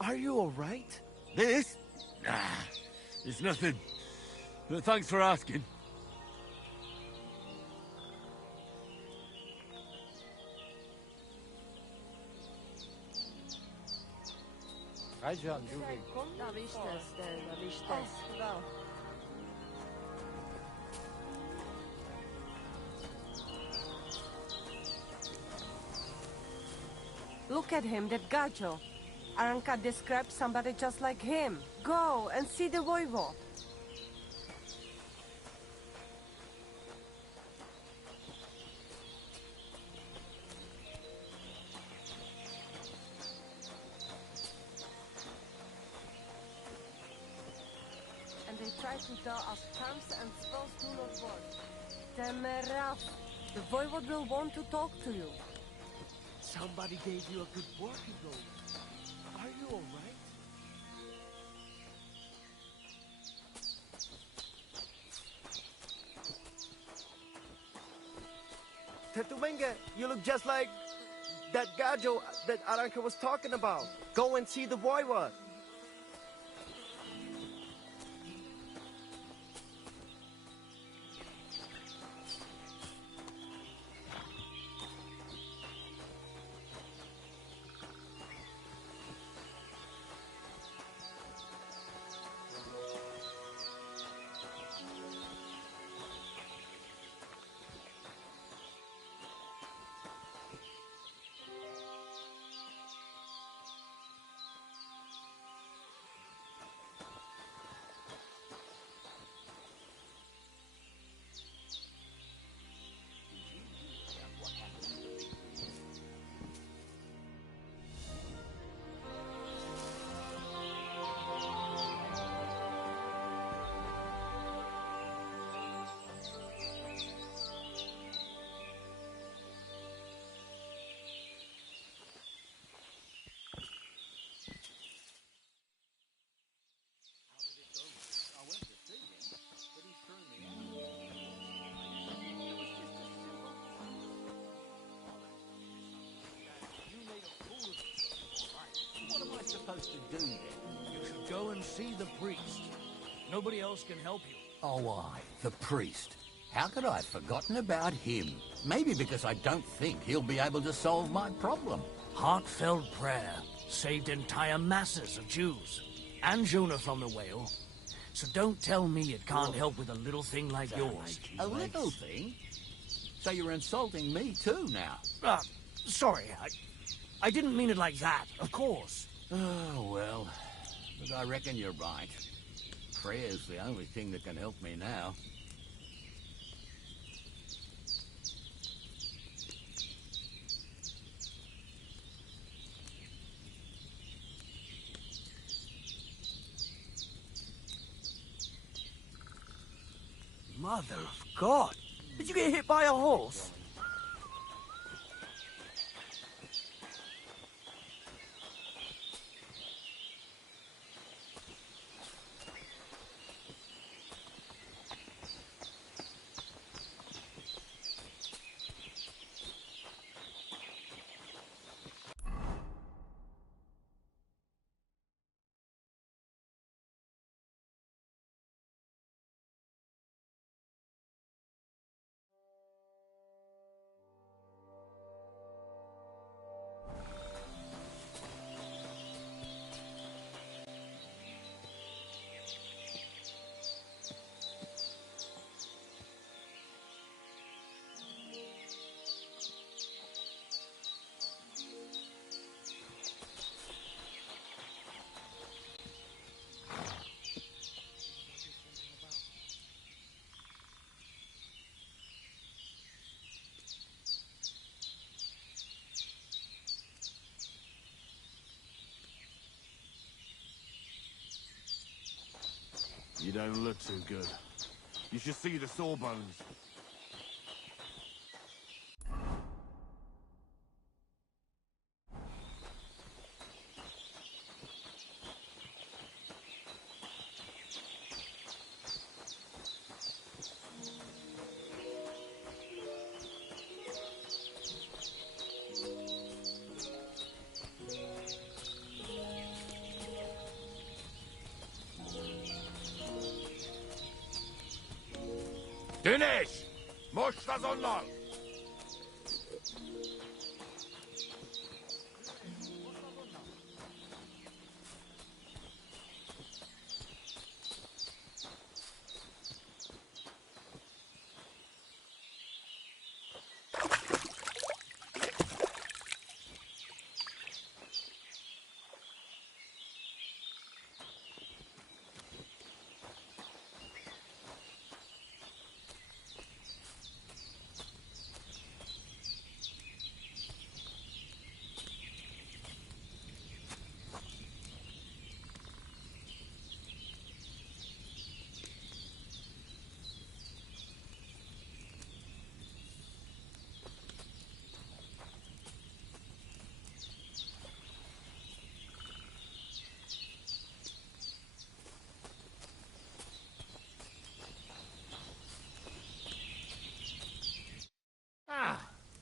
Are you alright? This? Nah, it's nothing. But thanks for asking. Hi, John. Doe Da wist es, da wist es. Wel. Look at him, that Gajo. Aranka described somebody just like him. Go and see the Voivod. And they try to tell us charms and spells do not work. Temeraf, the Voivod will want to talk to you. Somebody gave you a good working over. Are you alright? Tetumenga, you look just like that Gajo that Aranka was talking about. Go and see the Voivod. see the priest. Nobody else can help you. Oh, aye, the priest. How could I have forgotten about him? Maybe because I don't think he'll be able to solve my problem. Heartfelt prayer saved entire masses of Jews. And Jonah from the whale. So don't tell me it can't help with a little thing like yours. A little thing? So you're insulting me too now? Sorry, I didn't mean it like that, of course. Oh, well, but I reckon you're right. Prayer's the only thing that can help me now. Mother of God! Did you get hit by a horse? You don't look too good. You should see the sawbones. Dinesh! Moshtas onlar!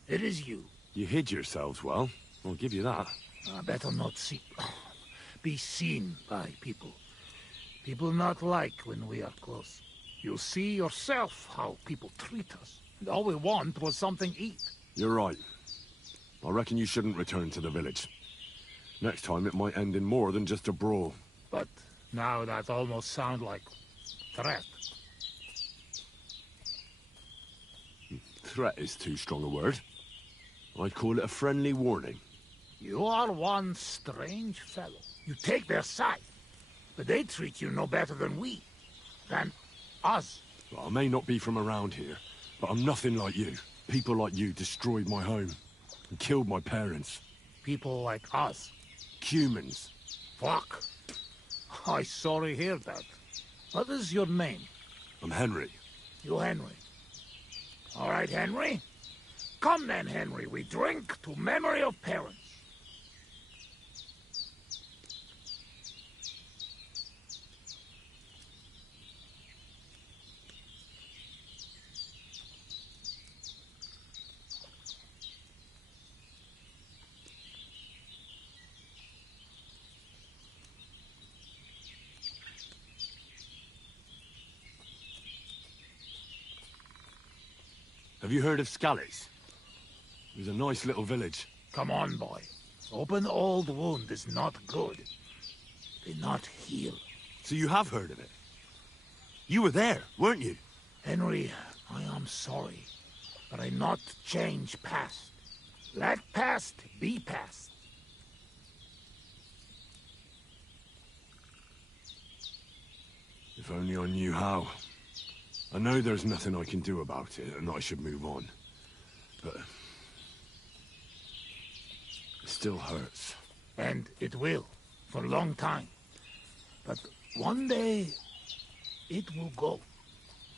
It is you. You hid yourselves well. I'll give you that. I better not be seen by people. People not like when we are close. You see yourself how people treat us. And all we want was something to eat. You're right. I reckon you shouldn't return to the village. Next time it might end in more than just a brawl. But now that almost sounds like threat. Threat is too strong a word. I'd call it a friendly warning. You are one strange fellow. You take their side, but they treat you no better than we. Than us. Well, I may not be from around here, but I'm nothing like you. People like you destroyed my home and killed my parents. People like us? Humans. Fuck. I sorry hear that. What is your name? I'm Henry. You Henry. All right, Henry. Come then, Henry, we drink to memory of parents. Have you heard of Scallies? It was a nice little village. Come on, boy. Open old wound is not good. They not heal. So you have heard of it? You were there, weren't you? Henry, I am sorry, but I not change past. Let past be past. If only I knew how. I know there's nothing I can do about it, and I should move on. But... it still hurts. And it will, for a long time. But one day, it will go.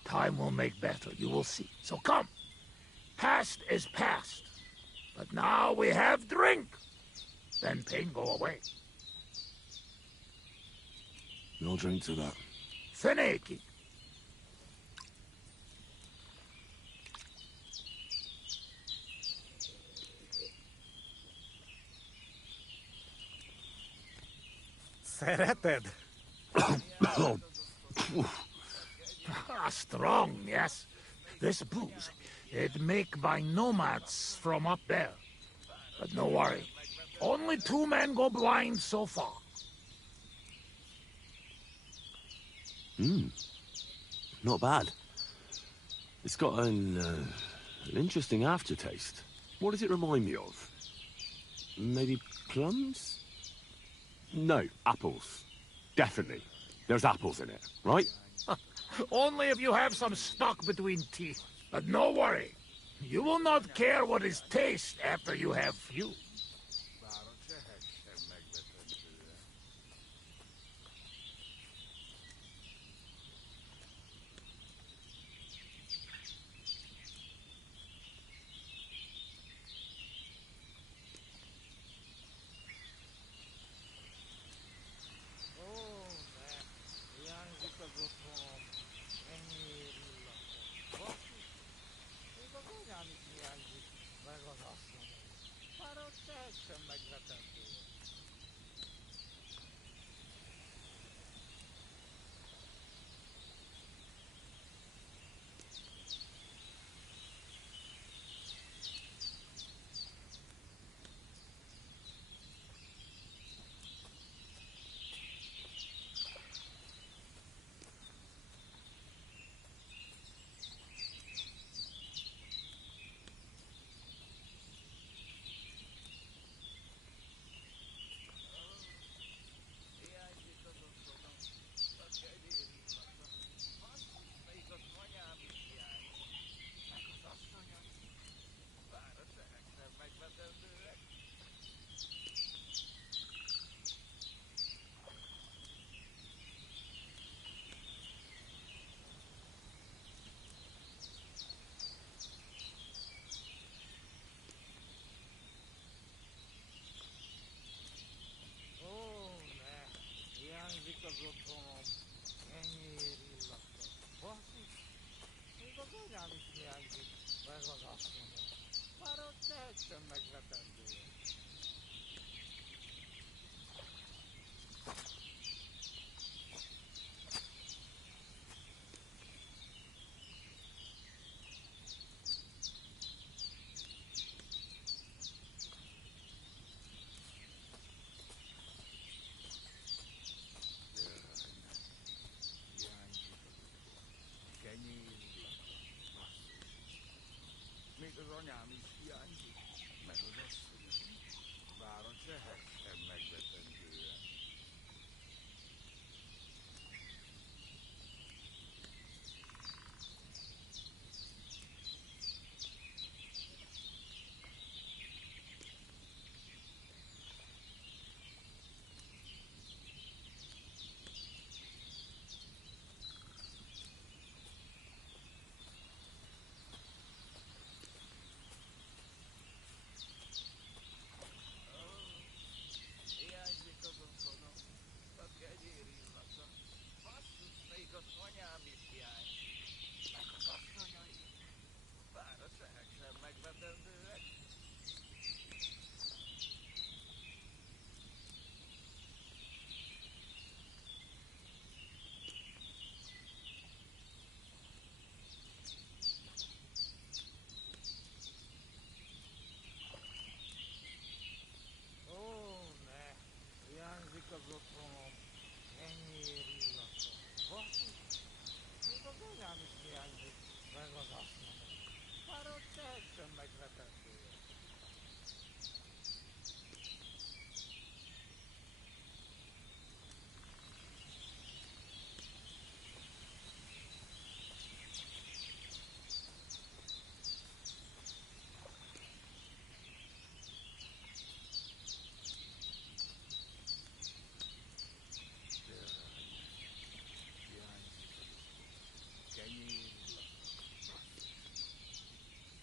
Time will make better, you will see. So come. Past is past. But now we have drink. Then pain go away. No drink to that. Feneki. Szereted? Strong, yes. This booze, it make by nomads from up there. But no worry. Only 2 men go blind so far. Not bad. It's got an interesting aftertaste. What does it remind me of? Maybe plums? No, apples. Definitely. There's apples in it, right? Only if you have some stock between teeth. But no worry. You will not care what is taste after you have few.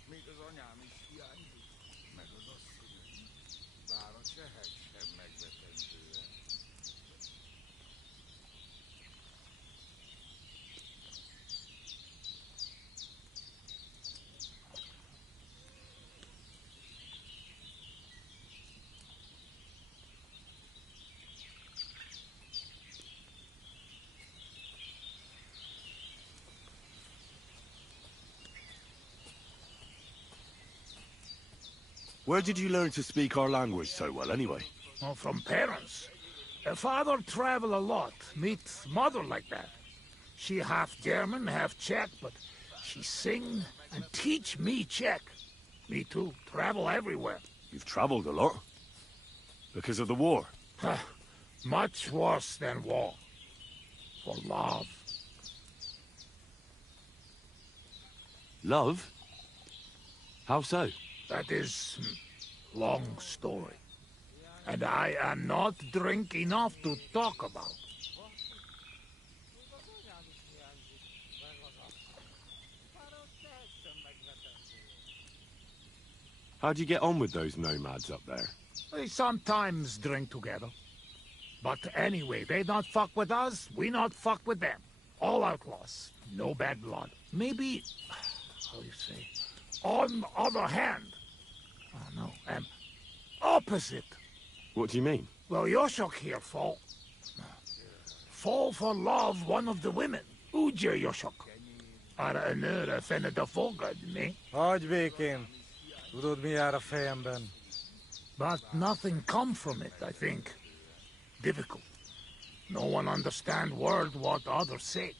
Még az anyám is hiányzik, meg az asszonyom. Bár a csehek sem megvetendőek. Where did you learn to speak our language so well, anyway? Oh, from parents. Father travel a lot, meet mother like that. She half German, half Czech, but she sing and teach me Czech. Me too, travel everywhere. You've traveled a lot. Because of the war. Much worse than war. For love. Love? How so? That is long story. And I am not drink enough to talk about. How do you get on with those nomads up there? They sometimes drink together. But anyway, they not fuck with us, we not fuck with them. All outlaws, no bad blood. Maybe, how you say, on the other hand, oh no, opposite. What do you mean? Well, Yoshok here fall for love one of the women. Ugye Yoshok. Arra a nőre fened a fogad, mi? Hagyj békén. Tudod, mi jár a fejemben? But nothing come from it, I think. Difficult. No one understand word what others say.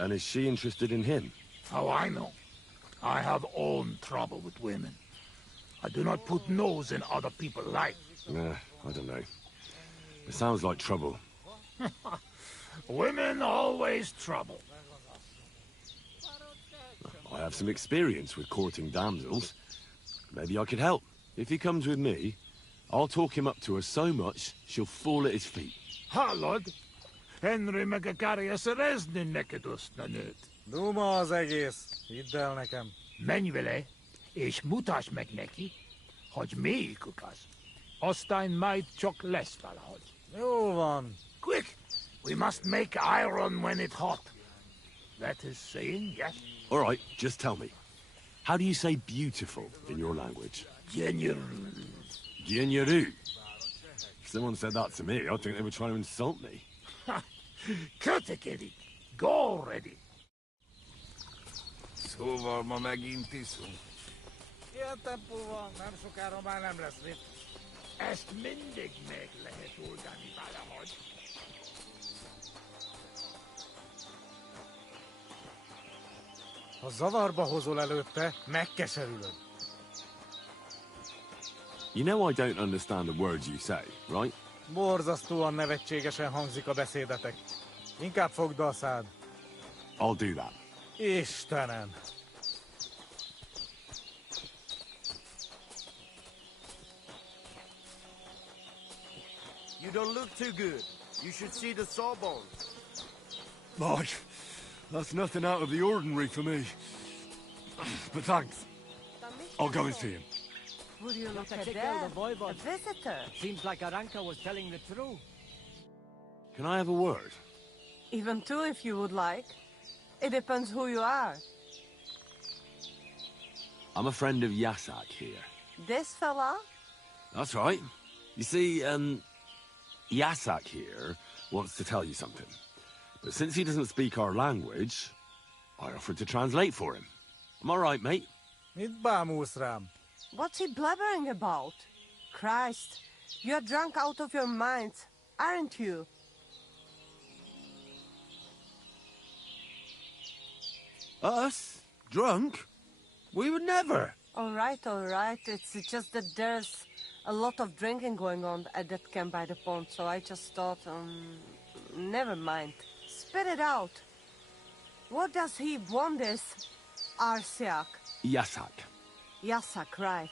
And is she interested in him? How I know? I have own trouble with women. I do not put nose in other people's life. I don't know. It sounds like trouble. Women always trouble. I have some experience with courting damsels. Maybe I could help. If he comes with me, I'll talk him up to her so much, she'll fall at his feet. Hallod? Henry meg akarja szerezni neked azt a nőt. Duma az egész. Hidd el nekem. Menj vele, és mutasd meg neki, hogy melyikük az. Aztán majd csak lesz valahogy. Jó van. Quick! We must make iron when it's hot. That is saying, yes? All right, just tell me. How do you say beautiful in your language? Gyenyeru. Gyenyeru. If someone said that to me, I'd think they were trying to insult me. Kötekedik. Go already. Szóval ma megint iszunk. Ilyen tempó van, nem sokára már nem lesz mit. Ezt mindig meg lehet oldani valahogy. Ha zavarba hozol előtte, megkeserülöd. You know I don't understand the words you say, right? Borzasztóan nevetségesen hangzik a beszédetek. Inkább fogd be a szád. I'll do that. Istenem! You don't look too good. You should see the sawbones. Mike, that's nothing out of the ordinary for me. But thanks. I'll go and see him. Would you look at Check that? out the voivod. A visitor. Seems like Aranka was telling the truth. Can I have a word? Even two if you would like. It depends who you are. I'm a friend of Yasak here. This fella? That's right. You see, Yasak here wants to tell you something. But since he doesn't speak our language, I offered to translate for him. Am I right, mate? Mit bámulsz rám? What's he blabbering about? Christ, you're drunk out of your mind, aren't you? Us? Drunk? We would never. All right. It's just that there's a lot of drinking going on at that camp by the pond, so I just thought, never mind. Spit it out. What does he want this Arsiak? Yasak. Yasak, right.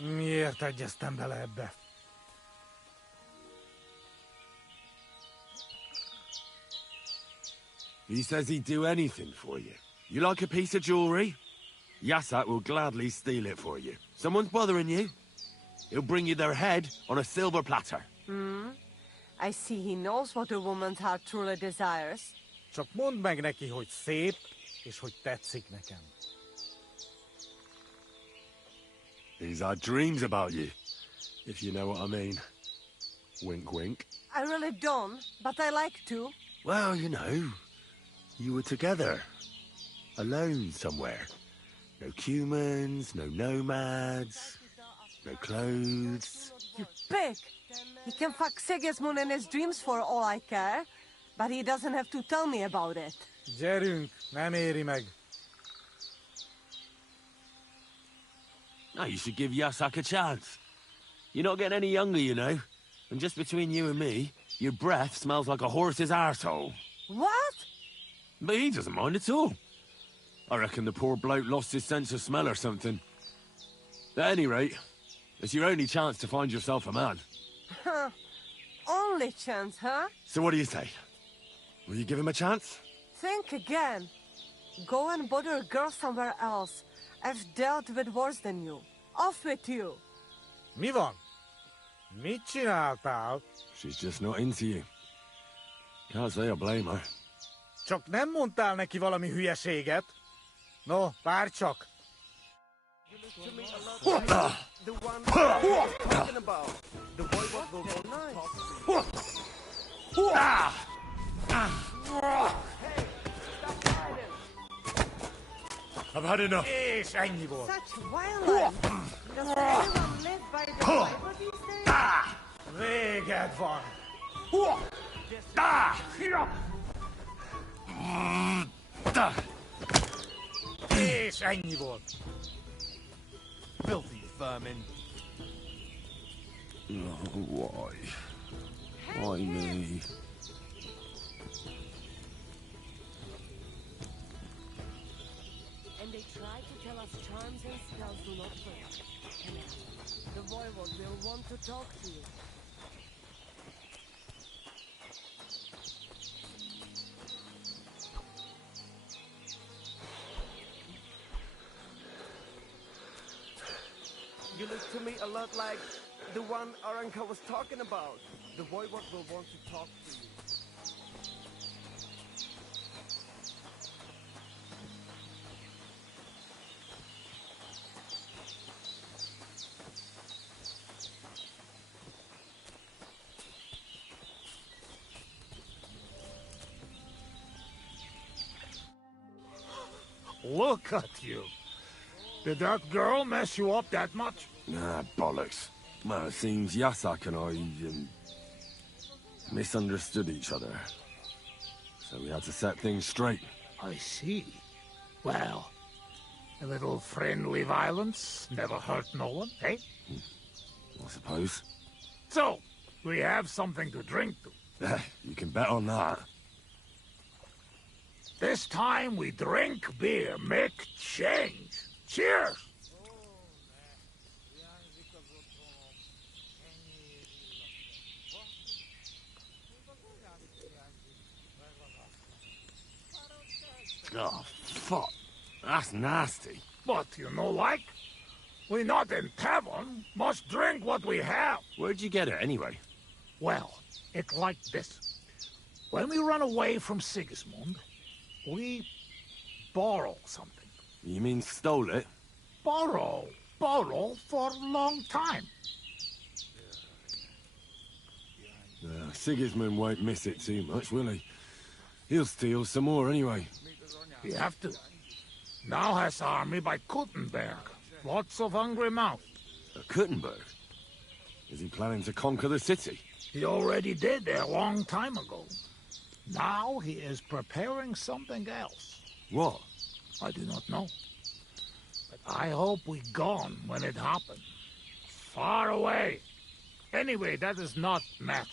Miért egyeztem bele ebbe? He says he'd do anything for you. You like a piece of jewelry? Yasak will gladly steal it for you. Someone's bothering you? He'll bring you their head on a silver platter. I see he knows what a woman's heart truly desires. Csak mondd meg neki, hogy szép, és hogy tetszik nekem. He's had dreams about you, if you know what I mean. Wink, wink. I really don't, but I like to. Well, you know, you were together. Alone somewhere. No humans, no nomads, no clothes. You pig! He can fuck Sigismund in his dreams for all I care, but he doesn't have to tell me about it. Gyerünk, nem éri meg. No, you should give Yasak a chance. You're not getting any younger, you know. And just between you and me, your breath smells like a horse's arsehole. What? But he doesn't mind at all. I reckon the poor bloke lost his sense of smell or something. At any rate, it's your only chance to find yourself a man. Huh. Only chance, huh? So what do you say? Will you give him a chance? Think again. Go and bother a girl somewhere else. I've dealt with worse than you. Off with you. Mi van? Mit csináltál? She's just not into you. Can't say I blame her. Csak nem mondtál neki valami hülyeséget? No, várj csak! The one talking about. The boy was nice. I've had enough. És ennyi volt. Such violence. Does anyone live by the Bible these days? Véged van. És ennyi volt. Filthy vermin. Oh, why? Why me? And they try to tell us charms and spells do not work. The voivod will want to talk to you. You look to me a lot like the one Aranka was talking about. The voivod will want to talk to you. Look at you. Did that girl mess you up that much? Nah, bollocks. Well, it seems Yasak and I, misunderstood each other. So we had to set things straight. I see. Well, a little friendly violence never hurt no one, eh? I suppose. So, we have something to drink to. You can bet on that. This time we drink beer, make change. Cheers! Oh, fuck. That's nasty. What, you no like? We not in tavern, must drink what we have. Where'd you get it, anyway? Well, it's like this. When we run away from Sigismund, we borrow something. You mean stole it? Borrow for a long time. Sigismund won't miss it too much, will he? He'll steal some more anyway. We have to. Now has army by Kuttenberg. Lots of hungry mouth. Kuttenberg? Is he planning to conquer the city? He already did a long time ago. Now he is preparing something else. What? I do not know. But I hope we gone when it happened. Far away. Anyway, that is not matter.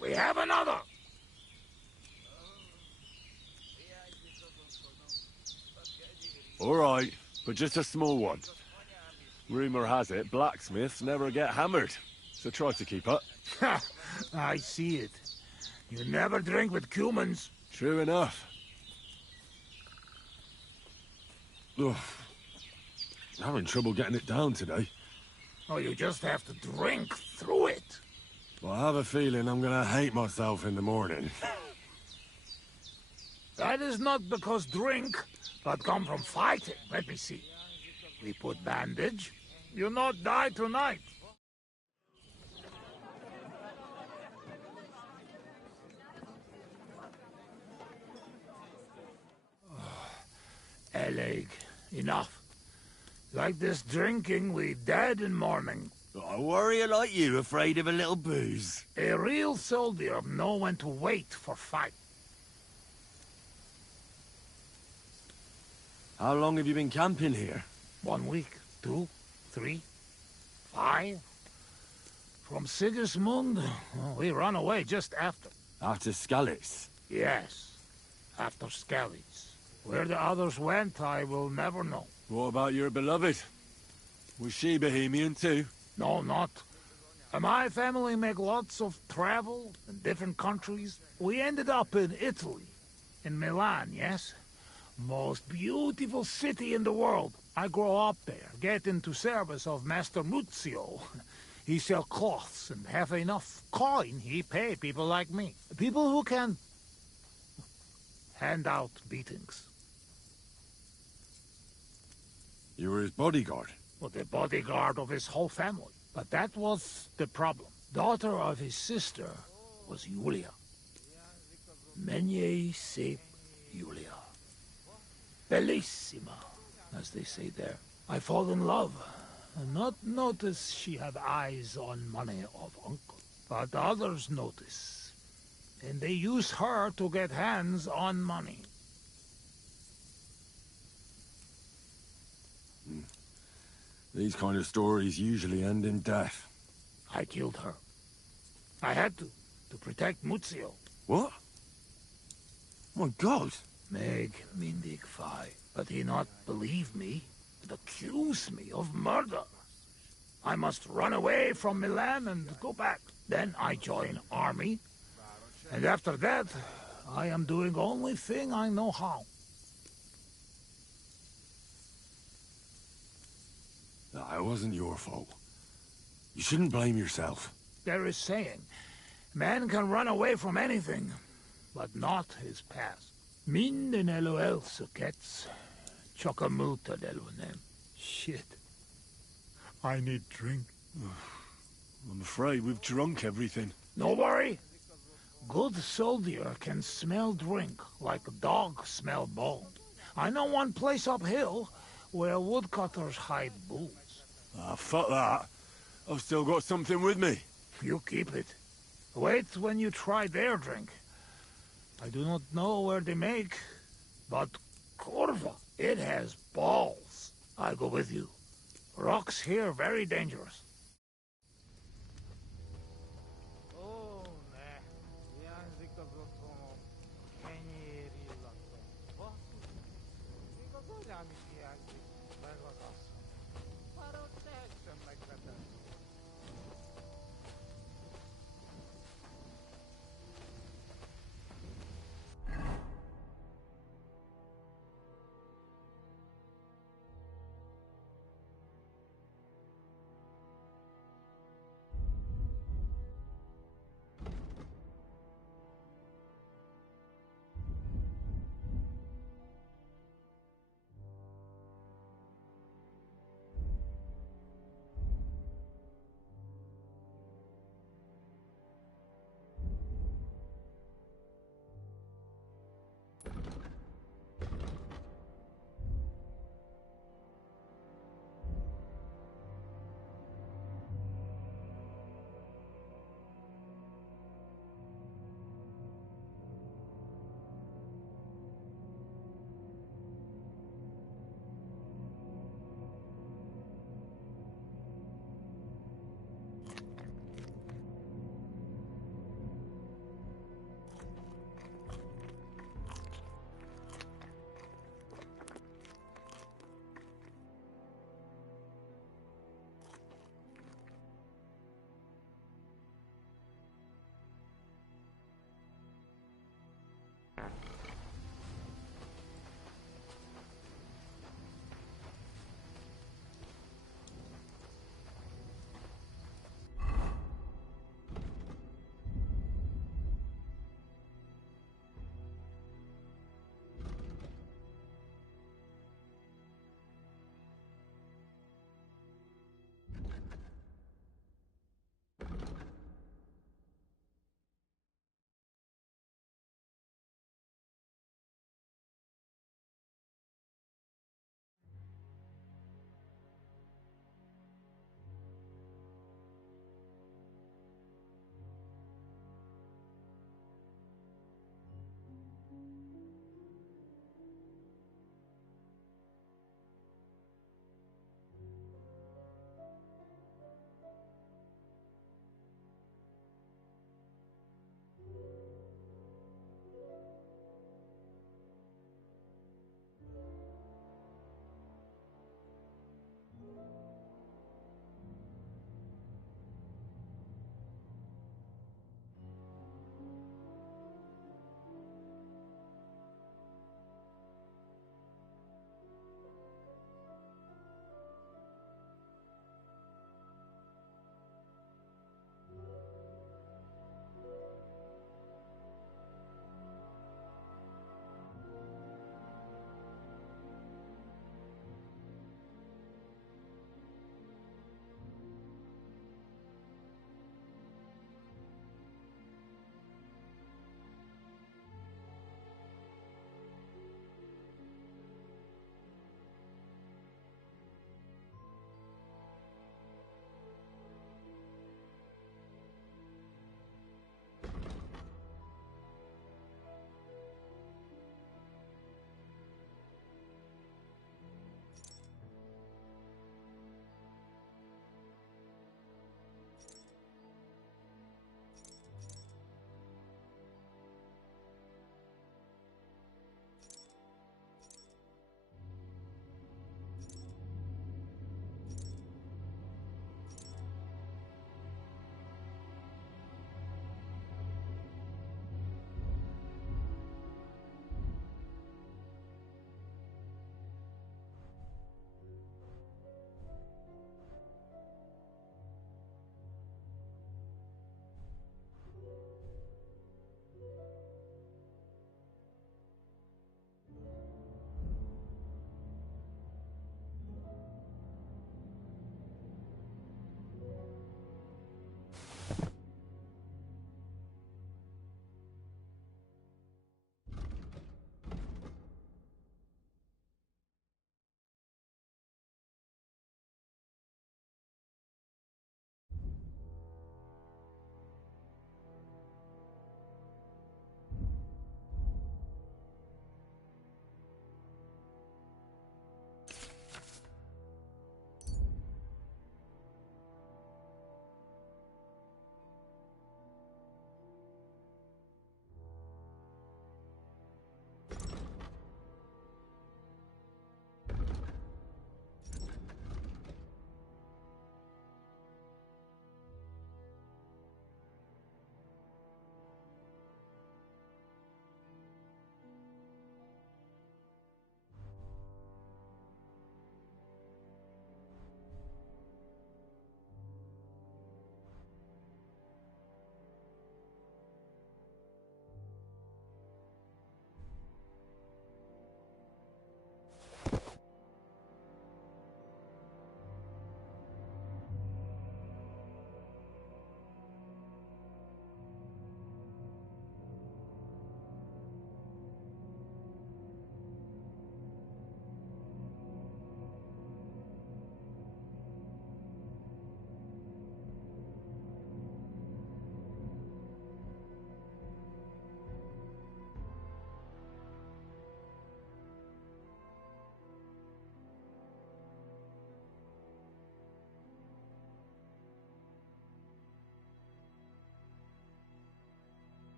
We have another. All right, but just a small one. Rumor has it blacksmiths never get hammered, so try to keep up. Ha! I see it. You never drink with humans. True enough. Ugh. Having trouble getting it down today. Oh, you just have to drink through it. Well, I have a feeling I'm gonna hate myself in the morning. That is not because drink, but come from fighting. Let me see. We put bandage. You'll not die tonight. Eleg, enough. Like this drinking, we dead in morning. A warrior like you afraid of a little booze? A real soldier know when to wait for fight. How long have you been camping here? 1 week, 2, 3, 5. From Sigismund, we run away just after. After Skalitz? Yes, after Skalitz. Where the others went, I will never know. What about your beloved? Was she Bohemian too? No, not. My family make lots of travel in different countries. We ended up in Italy. In Milan, yes? Most beautiful city in the world. I grow up there, get into service of Master Muzio. He sell cloths and have enough coin he pay people like me. People who can hand out beatings. You were his bodyguard? Well, the bodyguard of his whole family. But that was the problem. Daughter of his sister was Julia. Menier sep Julia. Bellissima, as they say there. I fall in love, and not notice she had eyes on money of uncle. But others notice, and they use her to get hands on money. These kind of stories usually end in death. I killed her. I had to protect Muzio. What? My God! Meg mindig fai, but he not believe me, and accuse me of murder. I must run away from Milan and go back. Then I join army, and after that, I am doing only thing I know how. It wasn't your fault. You shouldn't blame yourself. There is saying, man can run away from anything, but not his past. Min el suckets, chocamuta delunem. Shit. I need drink. I'm afraid we've drunk everything. No worry. Good soldier can smell drink like a dog smell bone. I know one place uphill where woodcutters hide booze. Ah, fuck that. I've still got something with me. You keep it. Wait when you try their drink. I do not know where they make, but Corva, it has balls. I go with you. Rocks here very dangerous.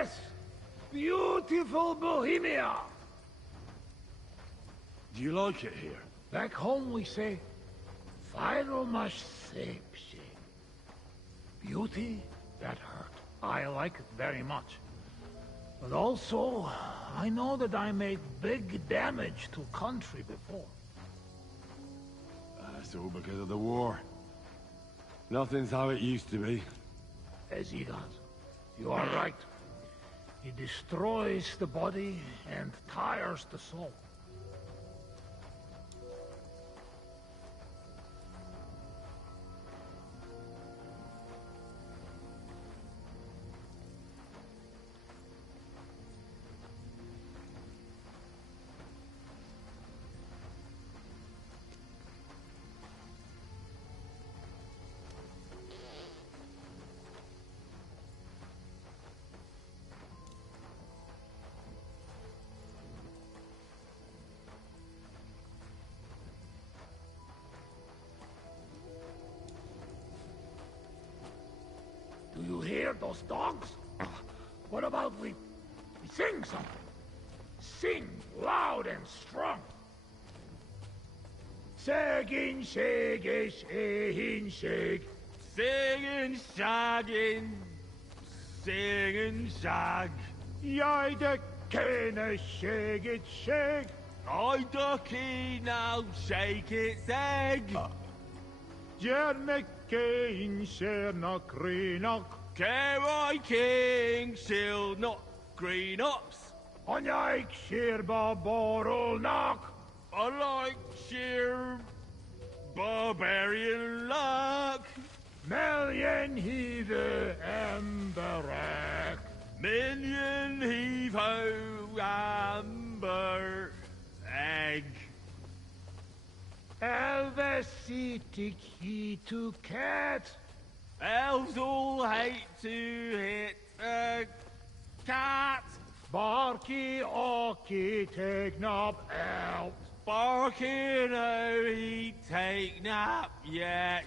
Yes! Beautiful Bohemia! Do you like it here? Back home we say, Final masz sepsie. Beauty, that hurt. I like it very much. But also, I know that I made big damage to country before. That's all because of the war. Nothing's how it used to be. As he does. You are right. He destroys the body and tires the soul. Do you hear those dogs? What about we sing something? Sing loud and strong. Shagging, shagging, shagging, shag. Singing, shagging, singing, shag. Jij de kene shake it, shake. I ducky now, shake its egg. Jerme kein sherna krinak. Keroi king, shill not green ups. Onjaik shirba borol knock. I like sheer barbarian luck. Million heave emberak. Million heave ho amber egg. Elvesitic he to cat. Elves all hate to hit a cat. Barky orky take nap out. Barking oh he take nap yet.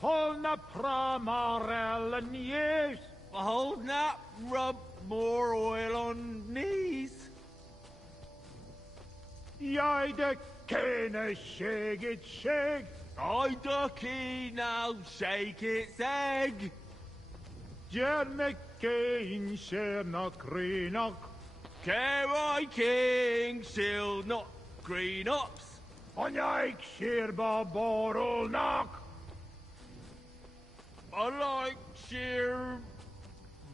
Holna pramarel and yes. Hold nap, rub more oil on knees. Jij de kene shake it shake. I ducky now shake its egg. Jerme kein sherna krinak. Keroi king shill not green ups. Onjaik shirba borol knock. I like sheer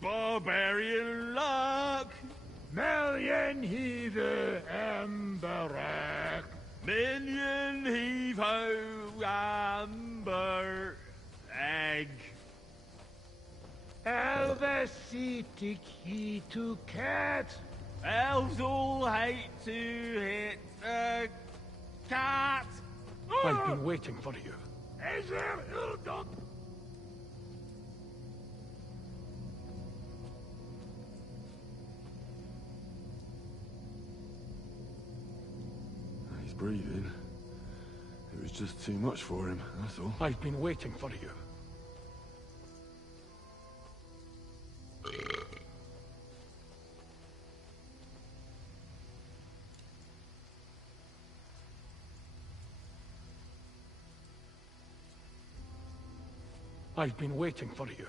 barbarian luck. Million heave emberak. Million heave ho amber egg. Elvesitic he to cat. Elves all hate to hit a cat. I've been waiting for you. Ezer Ildon. He's breathing. It was just too much for him, that's all. I've been waiting for you. I've been waiting for you.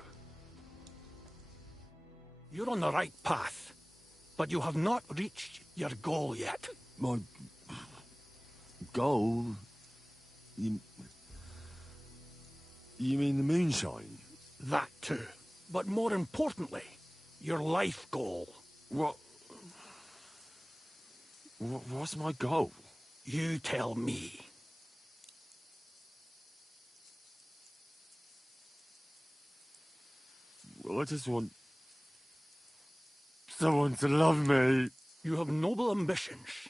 You're on the right path, but you have not reached your goal yet. My goal? You mean the moonshine? That too. But more importantly, your life goal. What's my goal? You tell me. Well, I just want someone to love me. You have noble ambitions.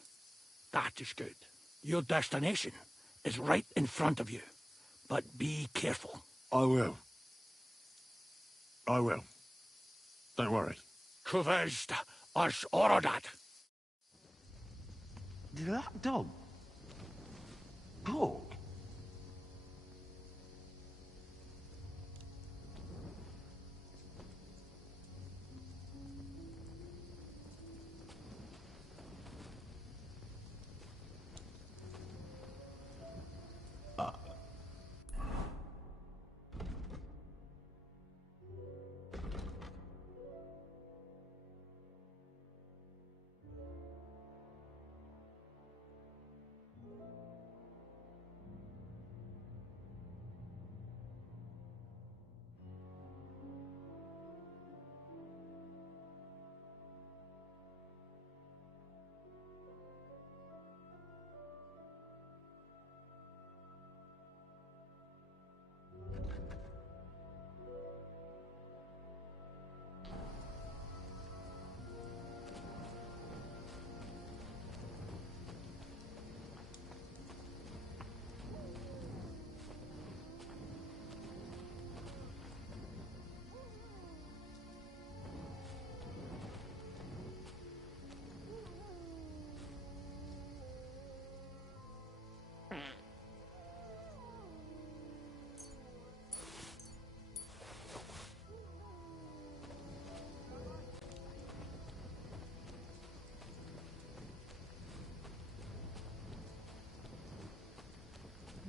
That is good. Your destination is right in front of you. But be careful. I will. I will. Don't worry. Kuvest as orodat. Did that dog talk?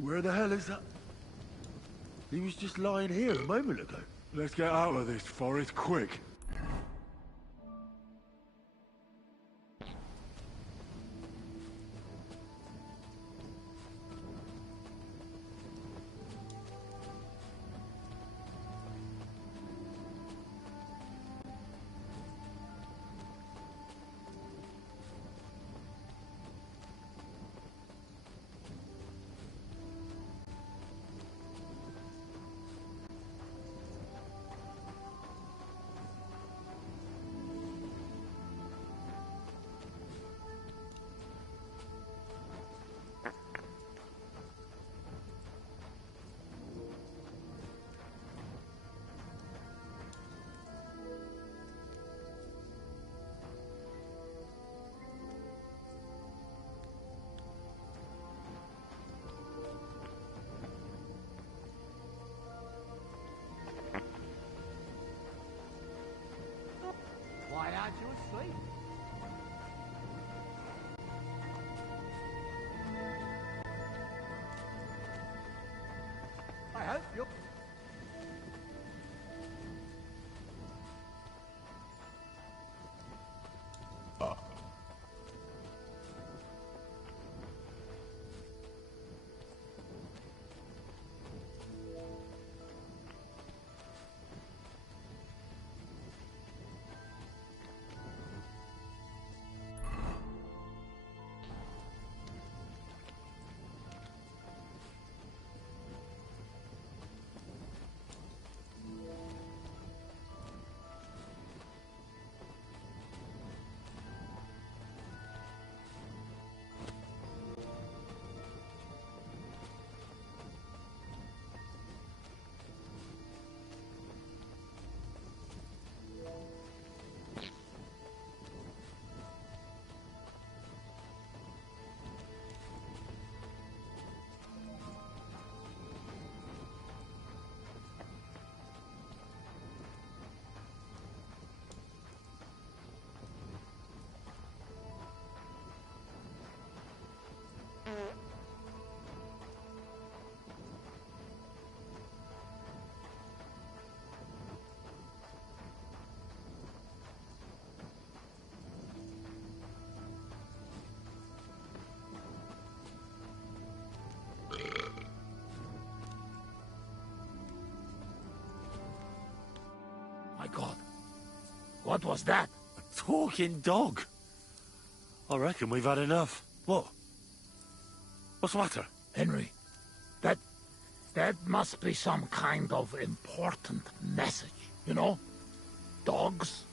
Where the hell is that? He was just lying here a moment ago. Let's get out of this forest quick. Why aren't you asleep? I hope you're... My God. What was that? A talking dog. I reckon we've had enough. What? What's the matter? Henry, that must be some kind of important message, you know? Dogs,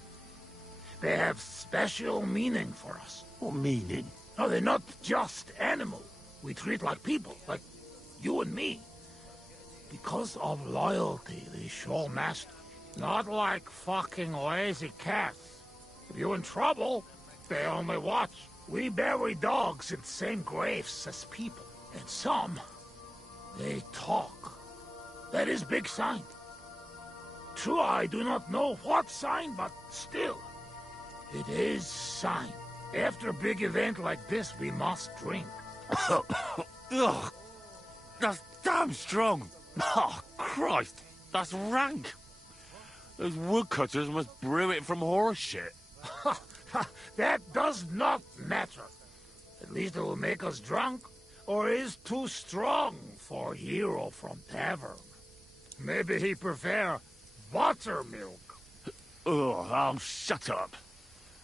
they have special meaning for us. What meaning? No, they're not just animals. We treat like people, like you and me. Because of loyalty, they show master. Not like fucking lazy cats. If you're in trouble, they only watch. We bury dogs in the same graves as people. And some, they talk. That is big sign. True, I do not know what sign, but still, it is sign. After a big event like this, we must drink. Ugh, that's damn strong. Oh, Christ, that's rank. Those woodcutters must brew it from horse shit. That does not matter. At least it will make us drunk, or is too strong for a hero from tavern. Maybe he prefer buttermilk. Ugh, oh, shut up.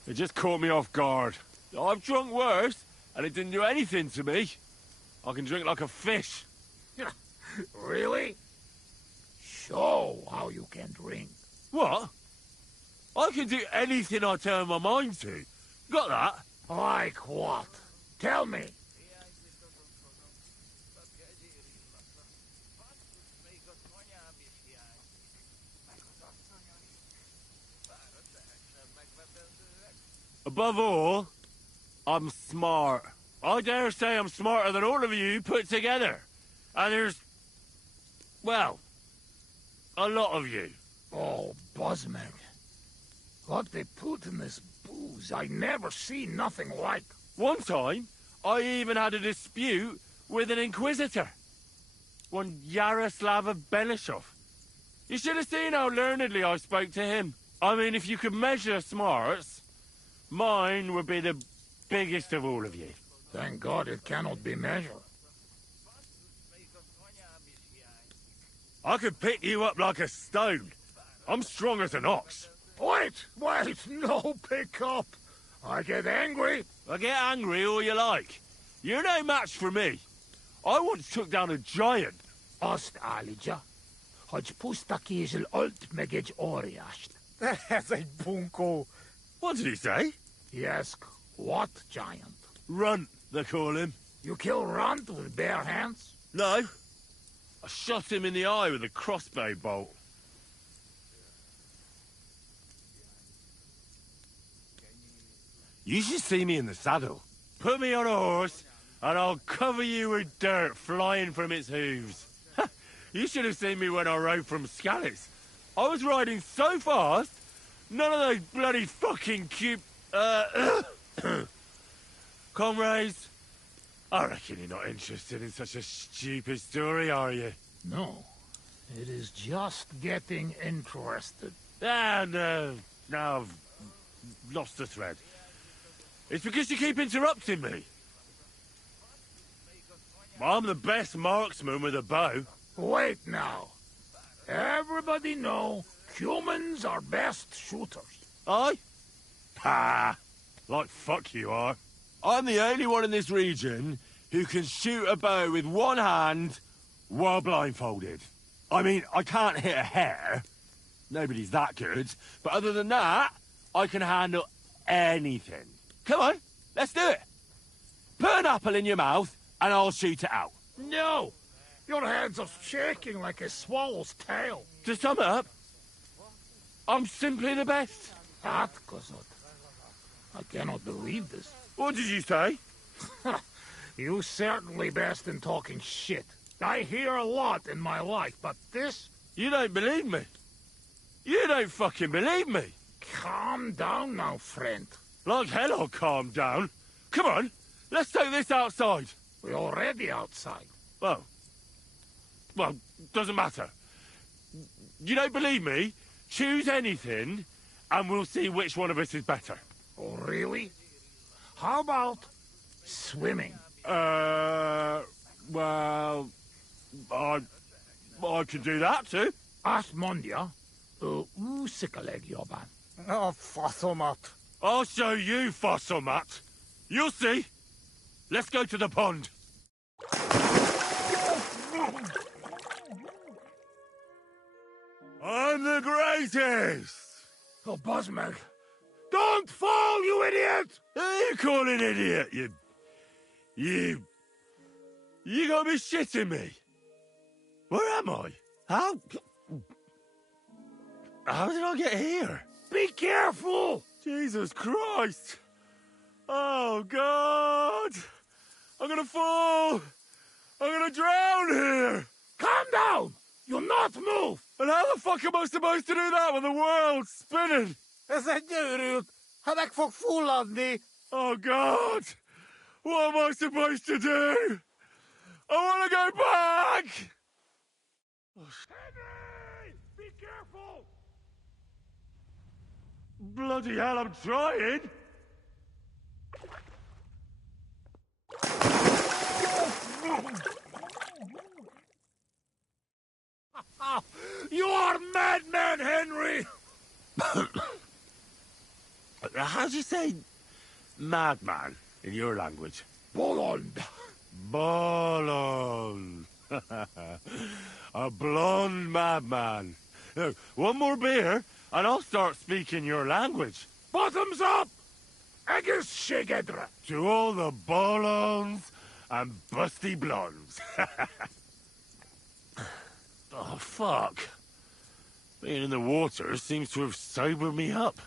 It just caught me off guard. I've drunk worse, and it didn't do anything to me. I can drink like a fish. Really? Show how you can drink. What? I can do anything I turn my mind to. Got that? Like what? Tell me. Above all, I'm smart. I dare say I'm smarter than all of you put together. And there's, well, a lot of you. Oh, Buzzman. What they put in this booze, I never seen nothing like. One time, I even had a dispute with an inquisitor. One Yaroslav of Benishov. You should have seen how learnedly I spoke to him. I mean, if you could measure smarts, mine would be the biggest of all of you. Thank God it cannot be measured. I could pick you up like a stone. I'm strong as an ox. Wait, no pick up. I get angry. I get angry all you like. You're no match for me. I once took down a giant. Azt állítja, hogy puszta kézzel ölt meg egy óriást. Ez egy bunkó. What did he say? He asked, what giant? Runt, they call him. You kill Runt with bare hands? No. I shot him in the eye with a crossbow bolt. You should see me in the saddle. Put me on a horse, and I'll cover you with dirt flying from its hooves. You should have seen me when I rode from Skalitz. I was riding so fast, none of those bloody fucking cute... Comrades, I reckon you're not interested in such a stupid story, are you? No. It is just getting interested. And, now I've lost the thread. It's because you keep interrupting me. I'm the best marksman with a bow. Wait now. Everybody know humans are best shooters. Aye? Ha! Like fuck you are. I'm the only one in this region who can shoot a bow with one hand while blindfolded. I mean, I can't hit a hare. Nobody's that good. But other than that, I can handle anything. Come on, let's do it. Put an apple in your mouth, and I'll shoot it out. No! Your hands are shaking like a swallow's tail. To sum up, I'm simply the best. That, Kazut. I cannot believe this. What did you say? You certainly best in talking shit. I hear a lot in my life, but this... You don't believe me. You don't fucking believe me. Calm down now, friend. Like hell I'll calm down. Come on, let's take this outside. We're already outside. Well, doesn't matter. You don't believe me? Choose anything, and we'll see which one of us is better. Oh, really? How about swimming? Well, I could do that too. Azt mondja, úszikaleg jobban. A faszomat. I'll show you, Fossilmat. You'll see. Let's go to the pond. I'm the greatest! Oh, Buzzmeg. Don't fall, you idiot! Who are you calling idiot, You gotta be shitting me. Where am I? How did I get here? Be careful! Jesus Christ! Oh, God! I'm gonna fall! I'm gonna drown here! Calm down! You'll not move! And how the fuck am I supposed to do that when the world's spinning? Ez egy őrült! Ha meg fog fulladni! Oh, God! What am I supposed to do? I want to go back! Henry! Be careful! Bloody hell, I'm trying! You are madman, Henry! How do you say madman in your language? Bolond. Bolond. A blonde madman. Now, one more beer, and I'll start speaking your language. Bottoms up! Agus shigedra. To all the bolons and busty blondes. Oh, fuck. Being in the water seems to have sobered me up.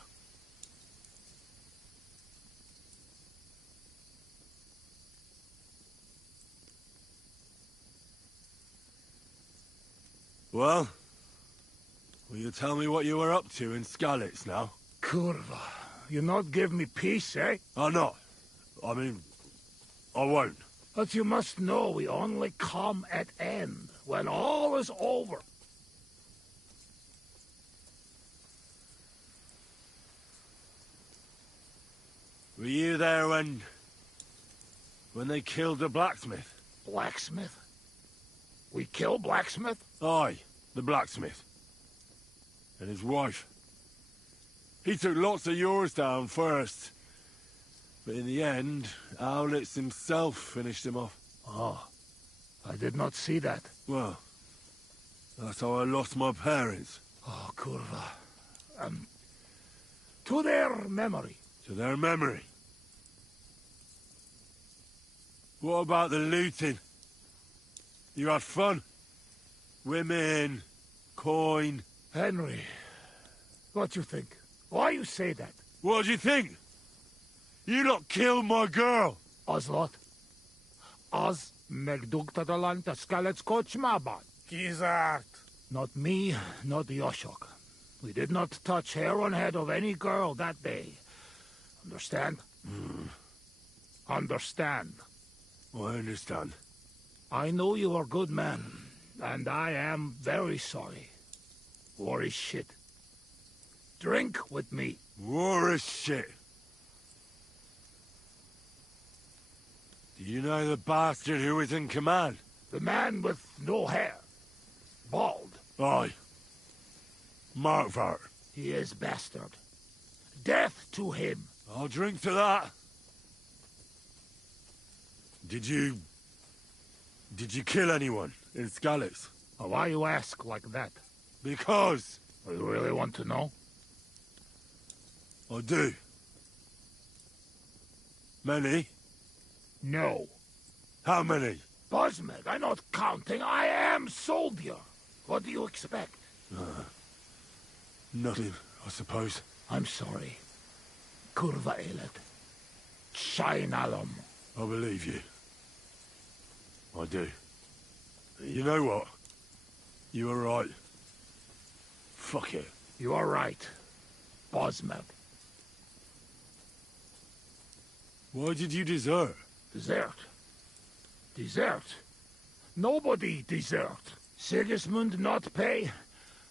Well, will you tell me what you were up to in Skalitz now? Kurva, you not give me peace, eh? Oh, no. I mean, I won't. But you must know we only come at end. when all is over. Were you there when they killed the blacksmith? Blacksmith? We kill blacksmith? Aye, the blacksmith. And his wife. He took lots of yours down first. But in the end, Owlitz himself finished him off. Oh, I did not see that. Well, that's how I lost my parents. Oh, Kurva. To their memory. To their memory. What about the looting? You had fun? Women, coin. Henry, what you think? Why you say that? What do you think? You lot killed my girl. Ozlot. Az megdugtad a skelets kocsmában. Kizárt. Not me, not Yoshok. We did not touch hair on head of any girl that day. Understand? Understand. I understand. I know you are good man, and I am very sorry. War is shit. Drink with me. War is shit. Do you know the bastard who was in command? The man with no hair. Bald. Aye. Markvart. He is bastard. Death to him. I'll drink to that. Did you kill anyone in Skalitz? Why you ask like that? Because. You really want to know? I do. Many? No. How many? Bosmeg, I'm not counting. I am soldier. What do you expect? Nothing, I suppose. I'm sorry. Kurva elet. Shainalom. I believe you. I do. You know what? You were right. Fuck it. You are right. Bosmeg. Why did you desert? Desert? Desert? Nobody desert. Sigismund not pay,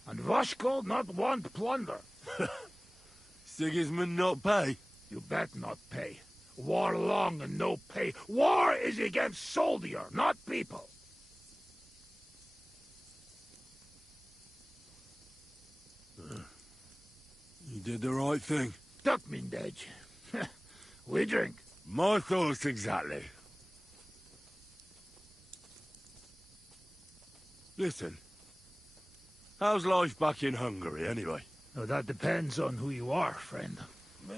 and Vashko not want plunder. Sigismund not pay? You bet not pay. War long and no pay. War is against soldier, not people. You did the right thing. Duck mindej. We drink. My thoughts exactly. Listen. How's life back in Hungary, anyway? Now, that depends on who you are, friend.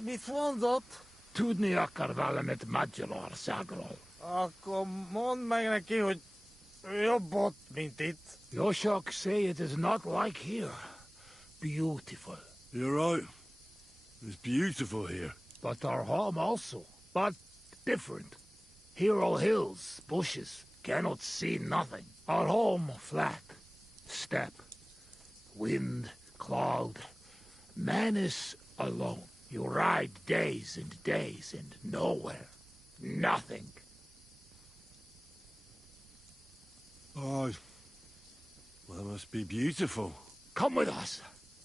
Mit mondott? Tudni akar valamet Magyarországról. Akkor mondd meg neki, hogy jobb ott, mint itt. Yoshok say it is not like here. Beautiful. You're right. It's beautiful here. But our home also. But different. Here all hills, bushes, cannot see nothing. Our home flat. Steppe. Wind, cloud. Man is alone. You ride days and days and nowhere. Nothing. Oh, well, that must be beautiful. Come with us.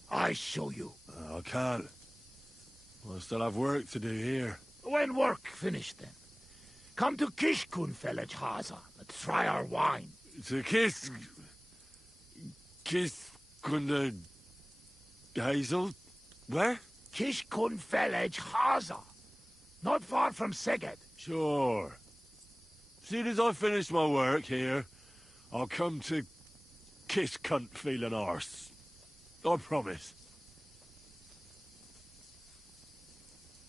I show you. I can't. I still have work to do here. When work finished, then. Come to Kishkunfelej Haza and try our wine. To Kiss Kunde Hazel? Where? Kishkunfelej Haza. Not far from Szeged. Sure. Soon as I finish my work here, I'll come to Kiss Cunt feeling arse. I promise.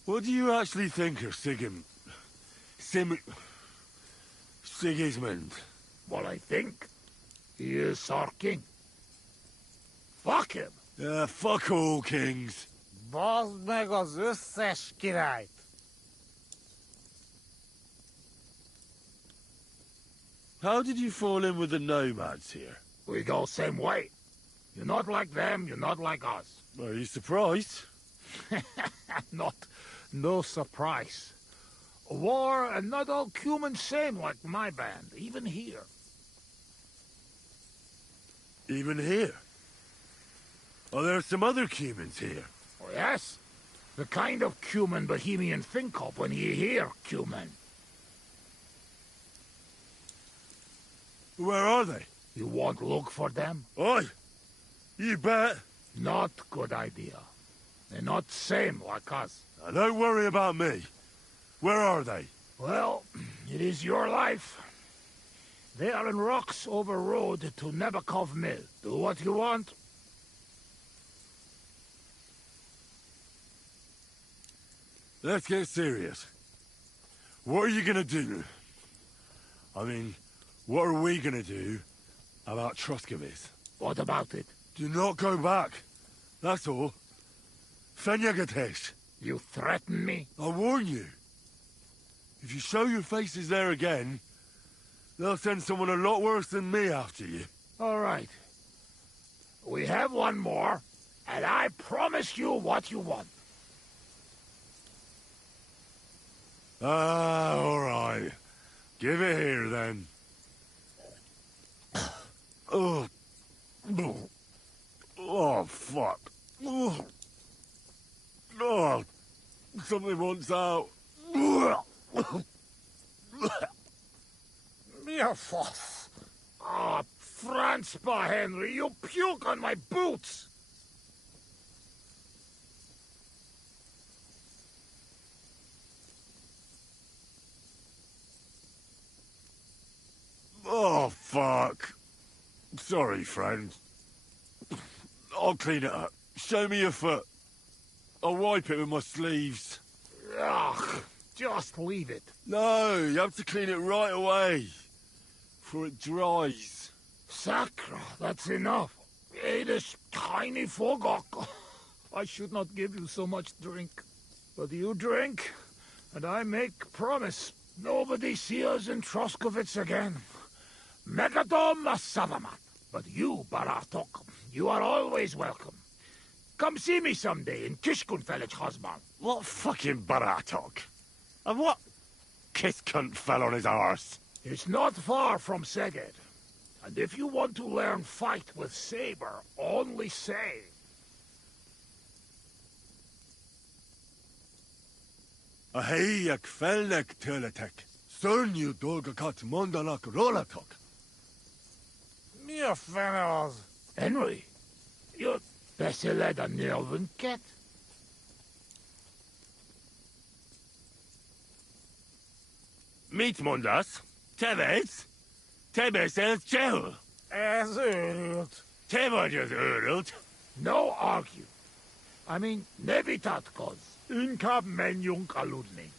What do you actually think of Sigismund? What I think? He is our king. Fuck him. Fuck all kings. Bazd meg az összes királyt. How did you fall in with the nomads here? We go same way. You're not like them, you're not like us. Are you surprised? No surprise. War and not all humans same like my band, even here. Even here? Are there some other humans here? Oh, yes. The kind of cumin Bohemian think of when you hear cumin. Where are they? You won't look for them? Oi! You bet. Not good idea. They're not same like us. Now, don't worry about me. Where are they? Well, it is your life. They are in rocks over road to Nebakov Mill. Do what you want. Let's get serious. What are you gonna do? I mean, what are we gonna do about Troskovitz? What about it? Do not go back. That's all. Fenyagatesh. You threaten me? I warn you. If you show your faces there again, they'll send someone a lot worse than me after you. All right. We have one more, and I promise you what you want. All right. Give it here, then. Oh. Oh, fuck. Oh. Oh. Something wants out. Ah, Franzpa, Henry, you puke on my boots! Oh, fuck. Sorry, friend. I'll clean it up. Show me your foot. I'll wipe it with my sleeves. Ugh, just leave it. No, you have to clean it right away. Before it dries. Sacra, that's enough. Hey, this tiny fogok. I should not give you so much drink. But you drink, and I make promise. Nobody see us in Troskovitz again. Megadom Savamat. But you, Baratok, you are always welcome. Come see me someday in Kishkunfelich Hosman. What fucking Baratok? And what kiss cunt fell on his arse? It's not far from Seged. And if you want to learn fight with saber, only say. Ahiyak felnek teletek. Stern you dolgakat mondalak rolatok. Mi a fene az? Henry, you beszéled a nyelvünket? Mit mondasz? Te vész? Te beszélsz csehül? Ez őrült. Te vagy az őrült. No argue. I mean, ne vitatkozz. Inkább menjünk aludni.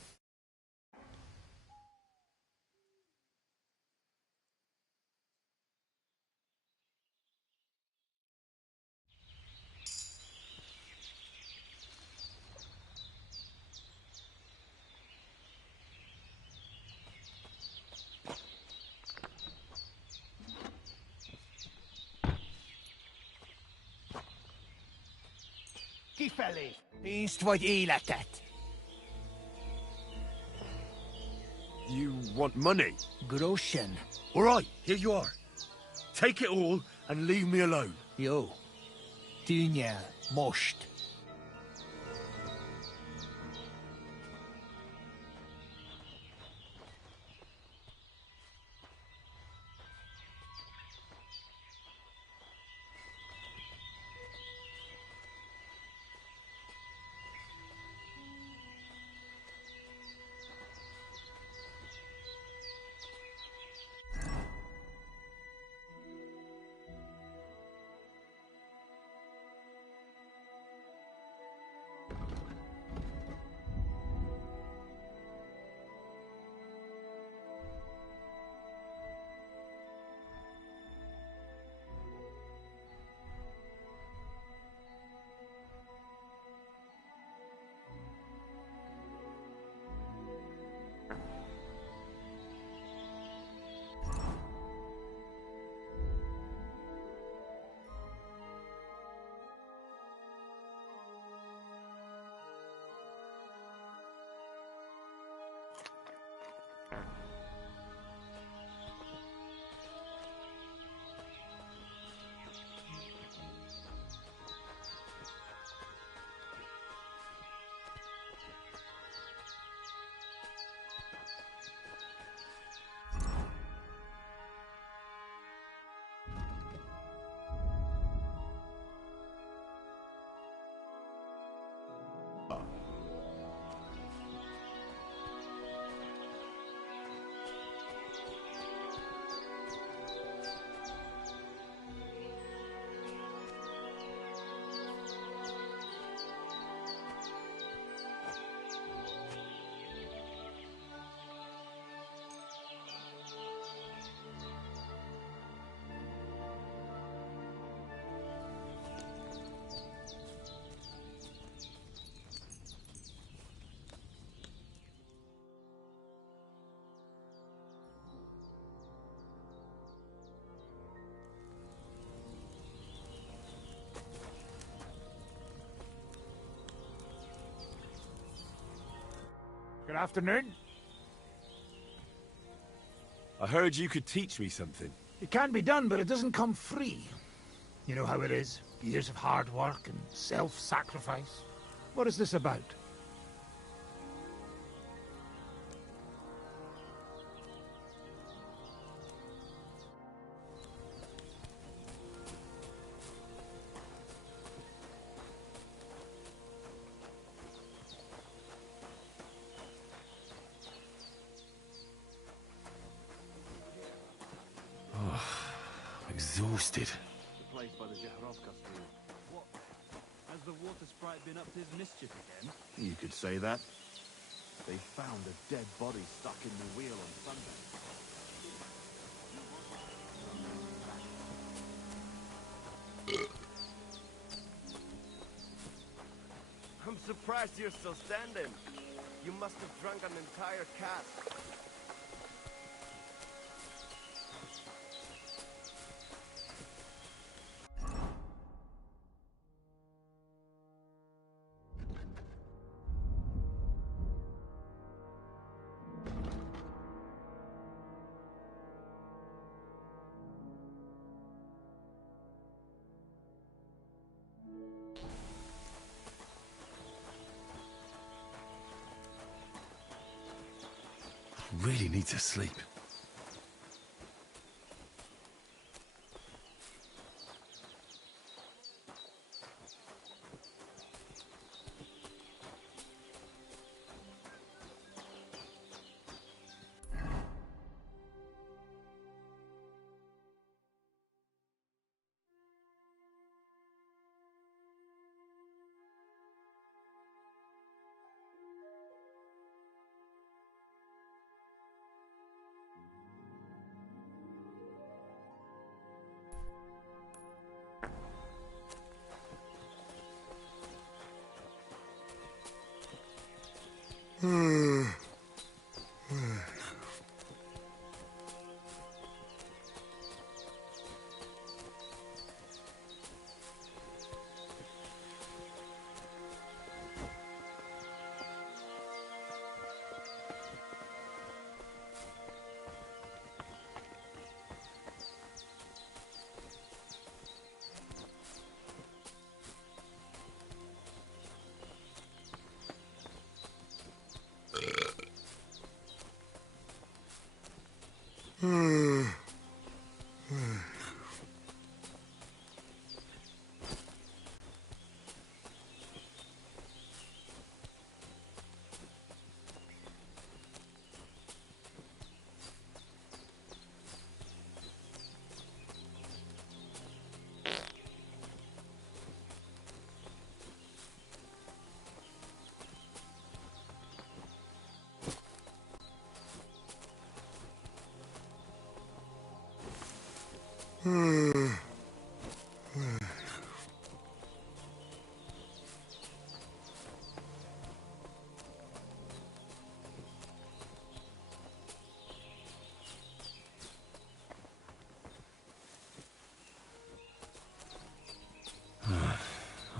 Kifelé! Pénzt vagy életet! You want money? Groschen. All right, here you are. Take it all and leave me alone. Jó. Tűnj el. Most. Good afternoon. I heard you could teach me something. It can be done, but it doesn't come free. You know how it is. Years of hard work and self-sacrifice. What is this about? Exhausted. The place by the Jehrovka school. What? Has the water sprite been up to his mischief again? You could say that. They found a dead body stuck in the wheel on Sunday. I'm surprised you're still standing. You must have drunk an entire cask. Really need to sleep.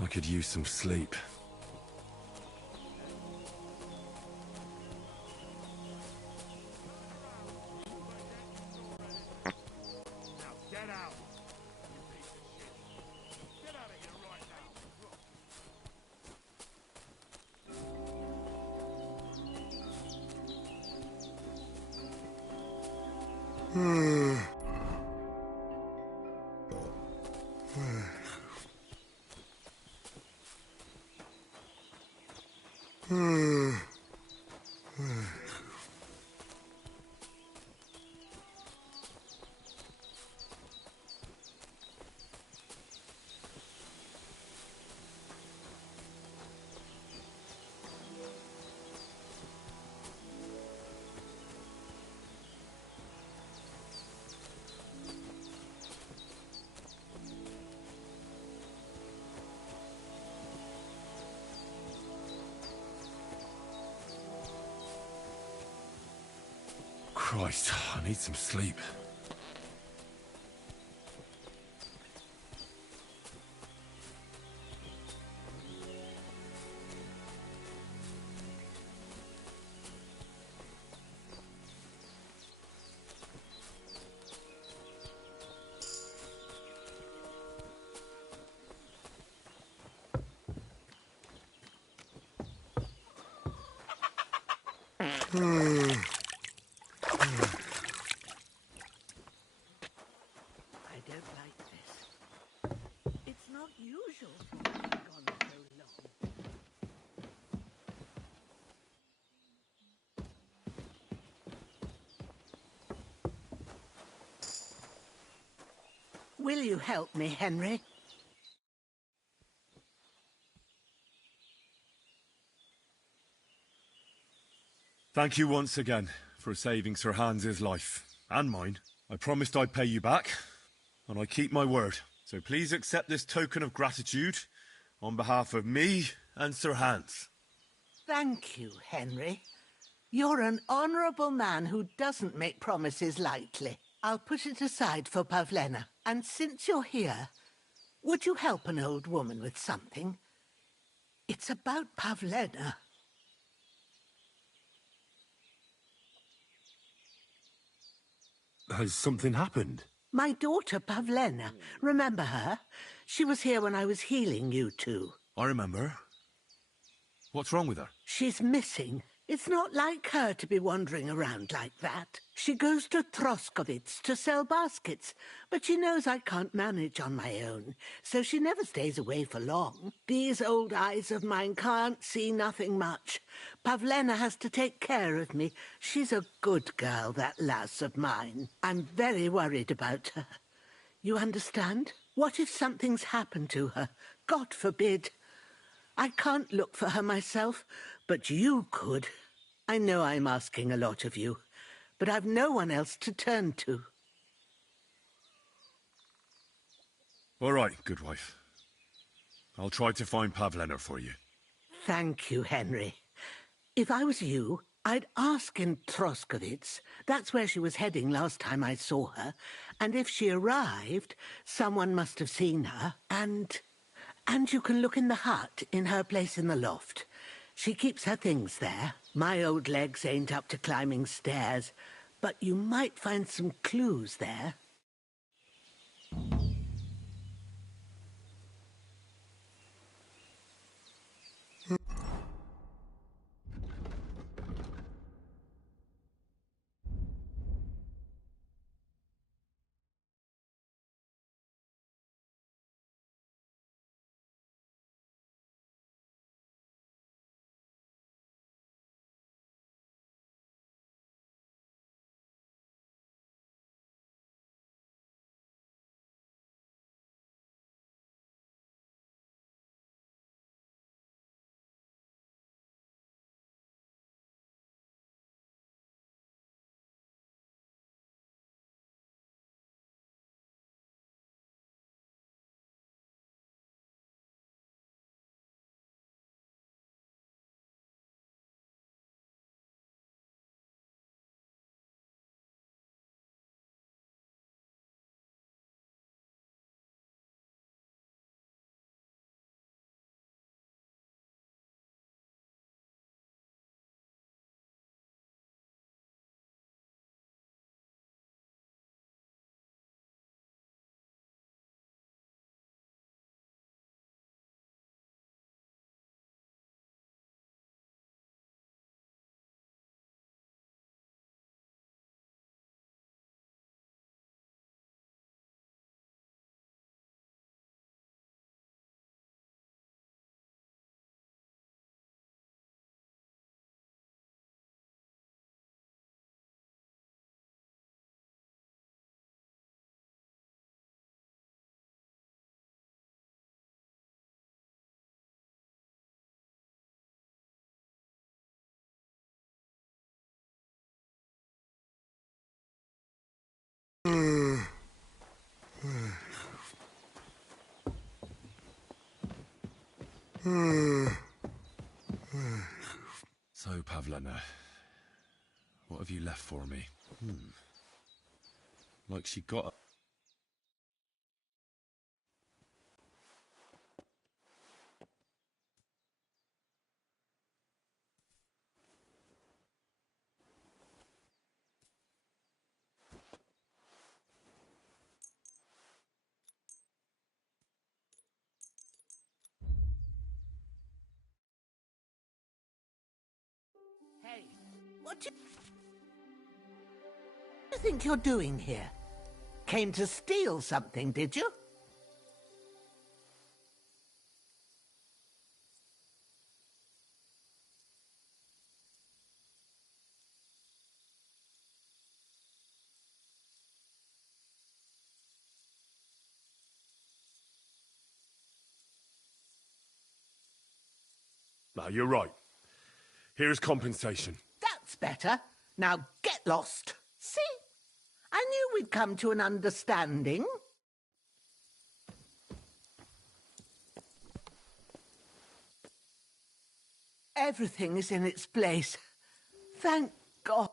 I could use some sleep. Christ, I need some sleep. I don't like this. It's not usual for me to be gone so long. Will you help me, Henry? Thank you once again for saving Sir Hans's life. And mine. I promised I'd pay you back, and I keep my word. So please accept this token of gratitude on behalf of me and Sir Hans. Thank you, Henry. You're an honourable man who doesn't make promises lightly. I'll put it aside for Pavlena. And since you're here, would you help an old woman with something? It's about Pavlena. Has something happened? My daughter, Pavlena. Remember her? She was here when I was healing you two. I remember. What's wrong with her? She's missing. It's not like her to be wandering around like that. She goes to Troskovitz to sell baskets, but she knows I can't manage on my own, so she never stays away for long. These old eyes of mine can't see nothing much. Pavlena has to take care of me. She's a good girl, that lass of mine. I'm very worried about her. You understand? What if something's happened to her? God forbid. I can't look for her myself, but you could. I know I'm asking a lot of you, but I've no one else to turn to. All right, good wife. I'll try to find Pavlena for you. Thank you, Henry. If I was you, I'd ask in Troskovitz. That's where she was heading last time I saw her. And if she arrived, someone must have seen her. And you can look in the hut in her place in the loft. She keeps her things there. My old legs ain't up to climbing stairs, but you might find some clues there. So, Pavlena, what have you left for me? Like she got... Hey, What do you think you're doing here? Came to steal something, did you? No, you're right. Here's compensation. That's better. Now get lost. See? I knew we'd come to an understanding. Everything is in its place. Thank God.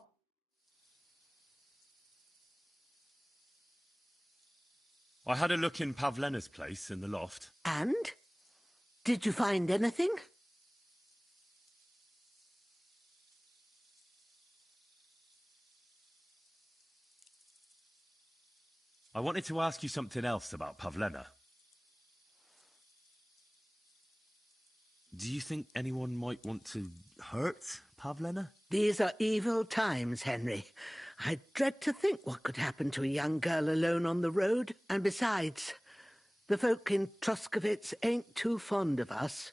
I had a look in Pavlena's place in the loft. And? Did you find anything? I wanted to ask you something else about Pavlena. Do you think anyone might want to hurt Pavlena? These are evil times, Henry. I dread to think what could happen to a young girl alone on the road. And besides, the folk in Troskovitz ain't too fond of us.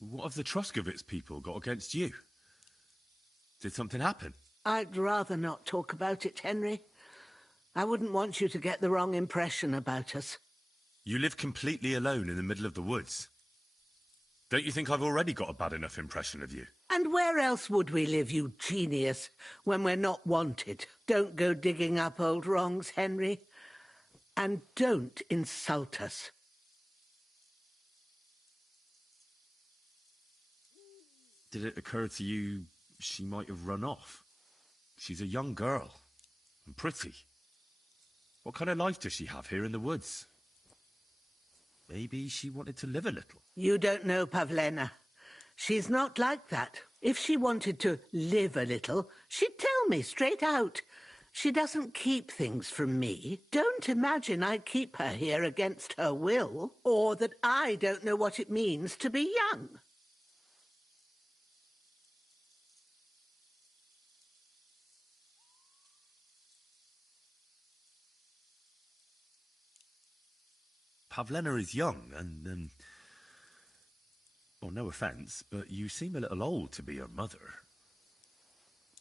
What have the Troskovitz people got against you? Did something happen? I'd rather not talk about it, Henry. I wouldn't want you to get the wrong impression about us. You live completely alone in the middle of the woods. Don't you think I've already got a bad enough impression of you? And where else would we live, you genius, when we're not wanted? Don't go digging up old wrongs, Henry. And don't insult us. Did it occur to you she might have run off? She's a young girl, and pretty. What kind of life does she have here in the woods? Maybe she wanted to live a little. You don't know Pavlena. She's not like that. If she wanted to live a little, she'd tell me straight out. She doesn't keep things from me. Don't imagine I keep her here against her will, or that I don't know what it means to be young. Pavlena is young, and, well, no offence, but you seem a little old to be her mother.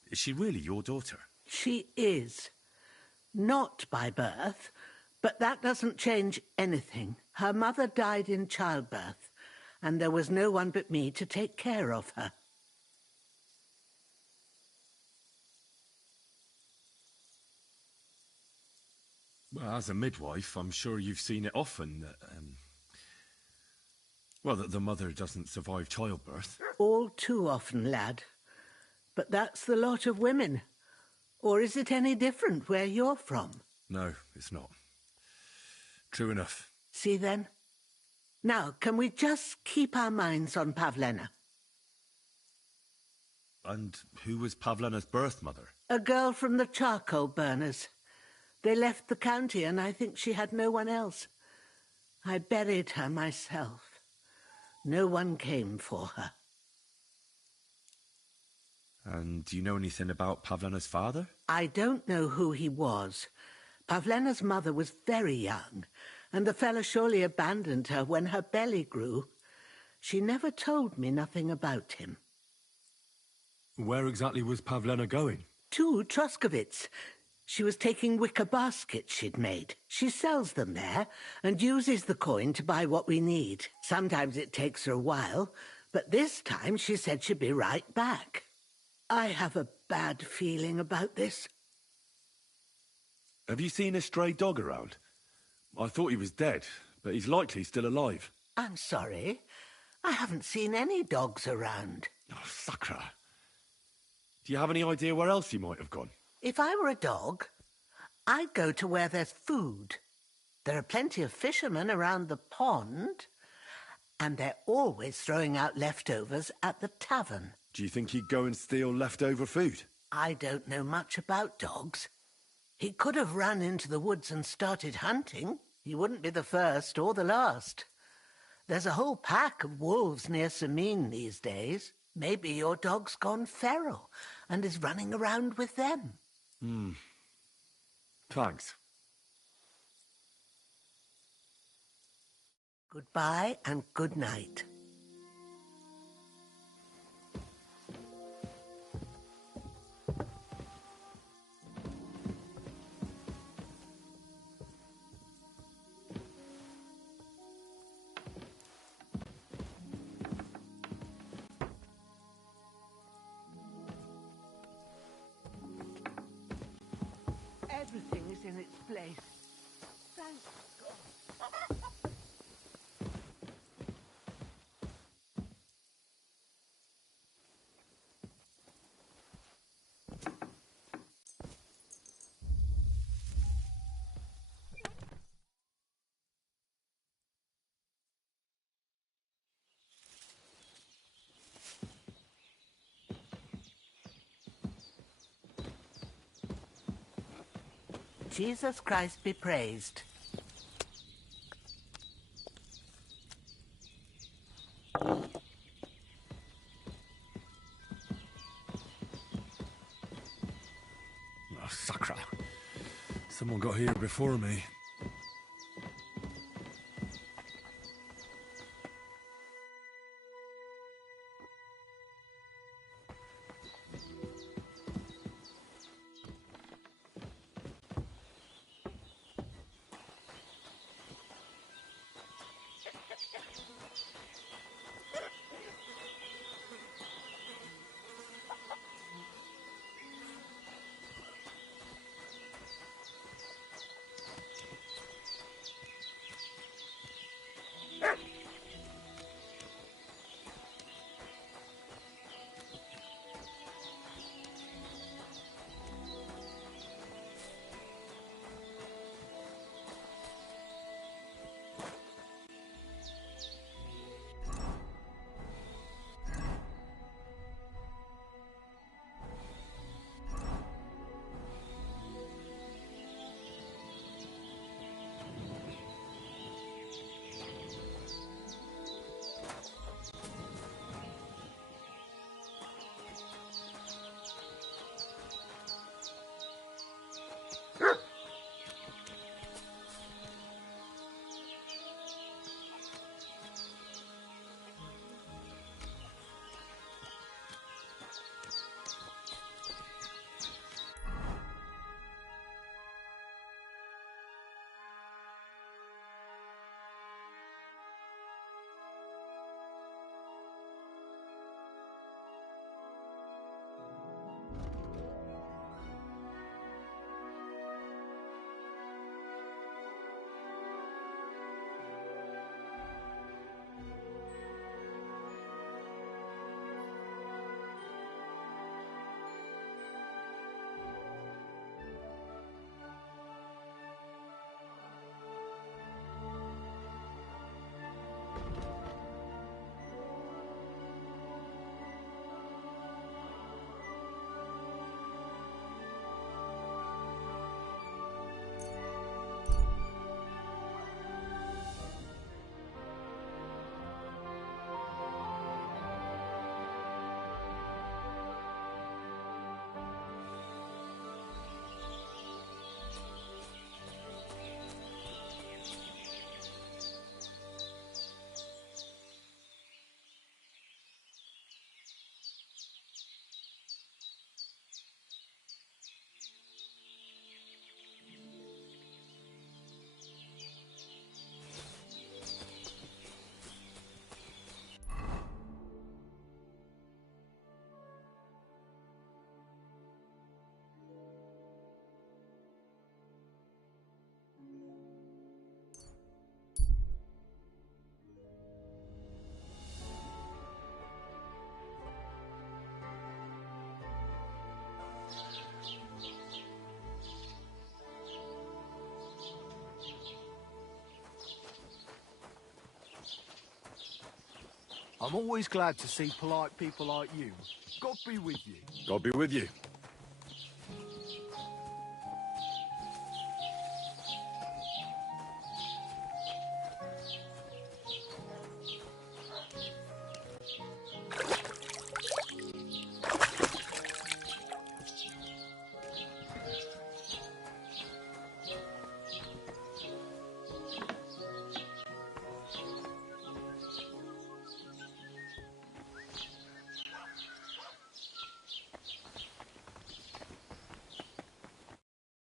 Is she really your daughter? She is. Not by birth, but that doesn't change anything. Her mother died in childbirth, and there was no one but me to take care of her. Well, as a midwife, I'm sure you've seen it often that, well, that the mother doesn't survive childbirth. All too often, lad. But that's the lot of women. Or is it any different where you're from? No, it's not. True enough. See then? Now, can we just keep our minds on Pavlena? And who was Pavlena's birth mother? A girl from the charcoal burners. They left the county and I think she had no one else. I buried her myself. No one came for her. And do you know anything about Pavlena's father? I don't know who he was. Pavlena's mother was very young, and the fella surely abandoned her when her belly grew. She never told me nothing about him. Where exactly was Pavlena going? To Troskovitz. She was taking wicker baskets she'd made. She sells them there and uses the coin to buy what we need. Sometimes it takes her a while, but this time she said she'd be right back. I have a bad feeling about this. Have you seen a stray dog around? I thought he was dead, but he's likely still alive. I'm sorry. I haven't seen any dogs around. Oh, Sakra. Do you have any idea where else he might have gone? If I were a dog, I'd go to where there's food. There are plenty of fishermen around the pond, and they're always throwing out leftovers at the tavern. Do you think he'd go and steal leftover food? I don't know much about dogs. He could have run into the woods and started hunting. He wouldn't be the first or the last. There's a whole pack of wolves near Samin these days. Maybe your dog's gone feral and is running around with them. Thanks. Goodbye and good night. Everything is in its place. Thank God. Jesus Christ be praised. Oh, Sakra. Someone got here before me. I'm always glad to see polite people like you. God be with you. God be with you.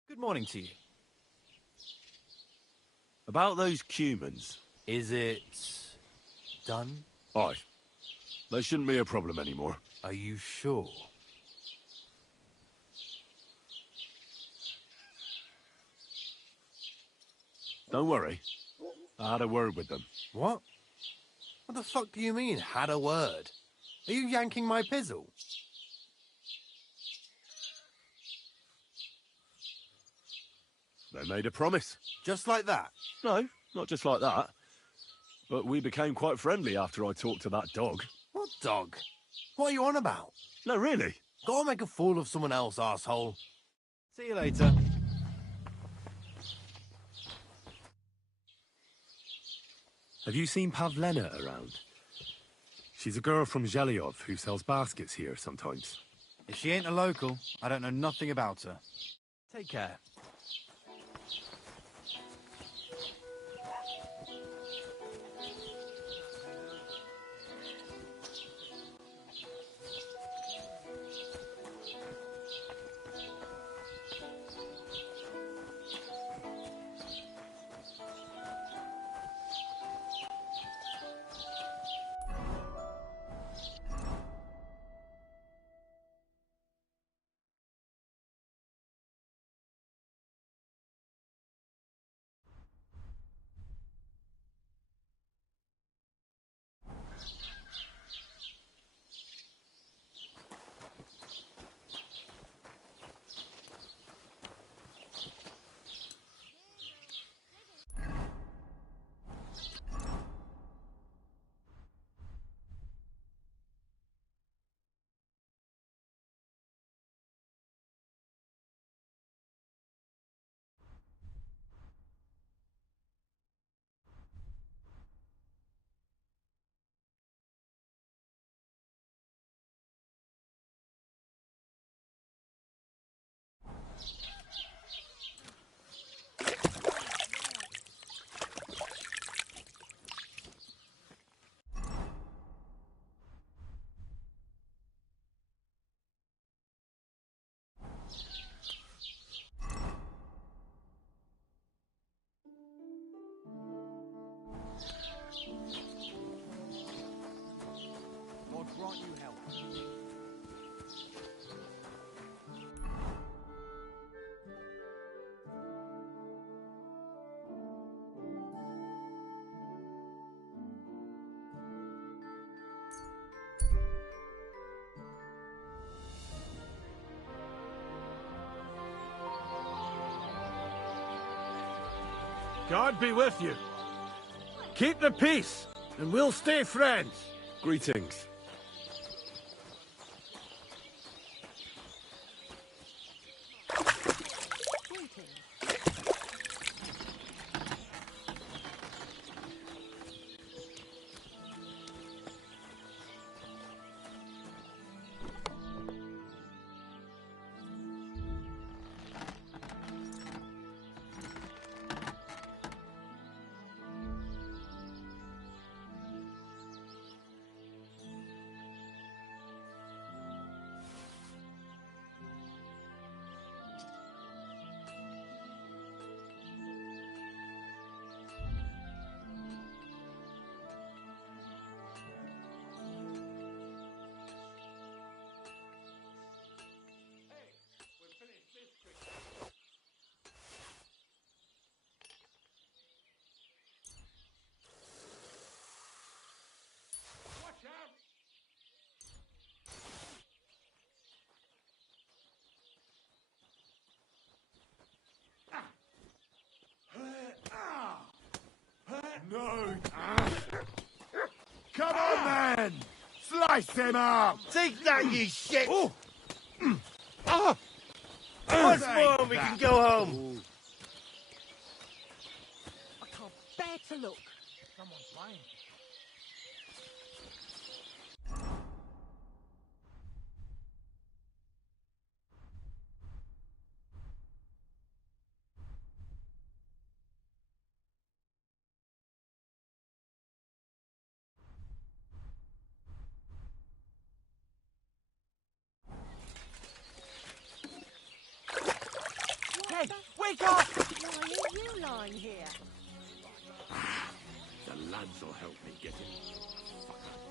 Good morning to you. About those Cumans. Is it... done? Aye. They shouldn't be a problem anymore. Are you sure? Don't worry. I had a word with them. What? What the fuck do you mean, had a word? Are you yanking my pizzle? They made a promise. Just like that? No, not just like that. But we became quite friendly after I talked to that dog. What dog? What are you on about? No, really. Go and make a fool of someone else, asshole. See you later. Have you seen Pavlena around? She's a girl from Zhelyov who sells baskets here sometimes. If she ain't a local, I don't know nothing about her. Take care. God grant you help. God be with you. Keep the peace, and we'll stay friends. Greetings. No! Come on, then! Slice him up! Take that, you shit! Oh. Once more and we can go home! I can't bear to look. Someone's lying. Hey, wake up! Why are you lying here? The lads will help me get him. Fucker.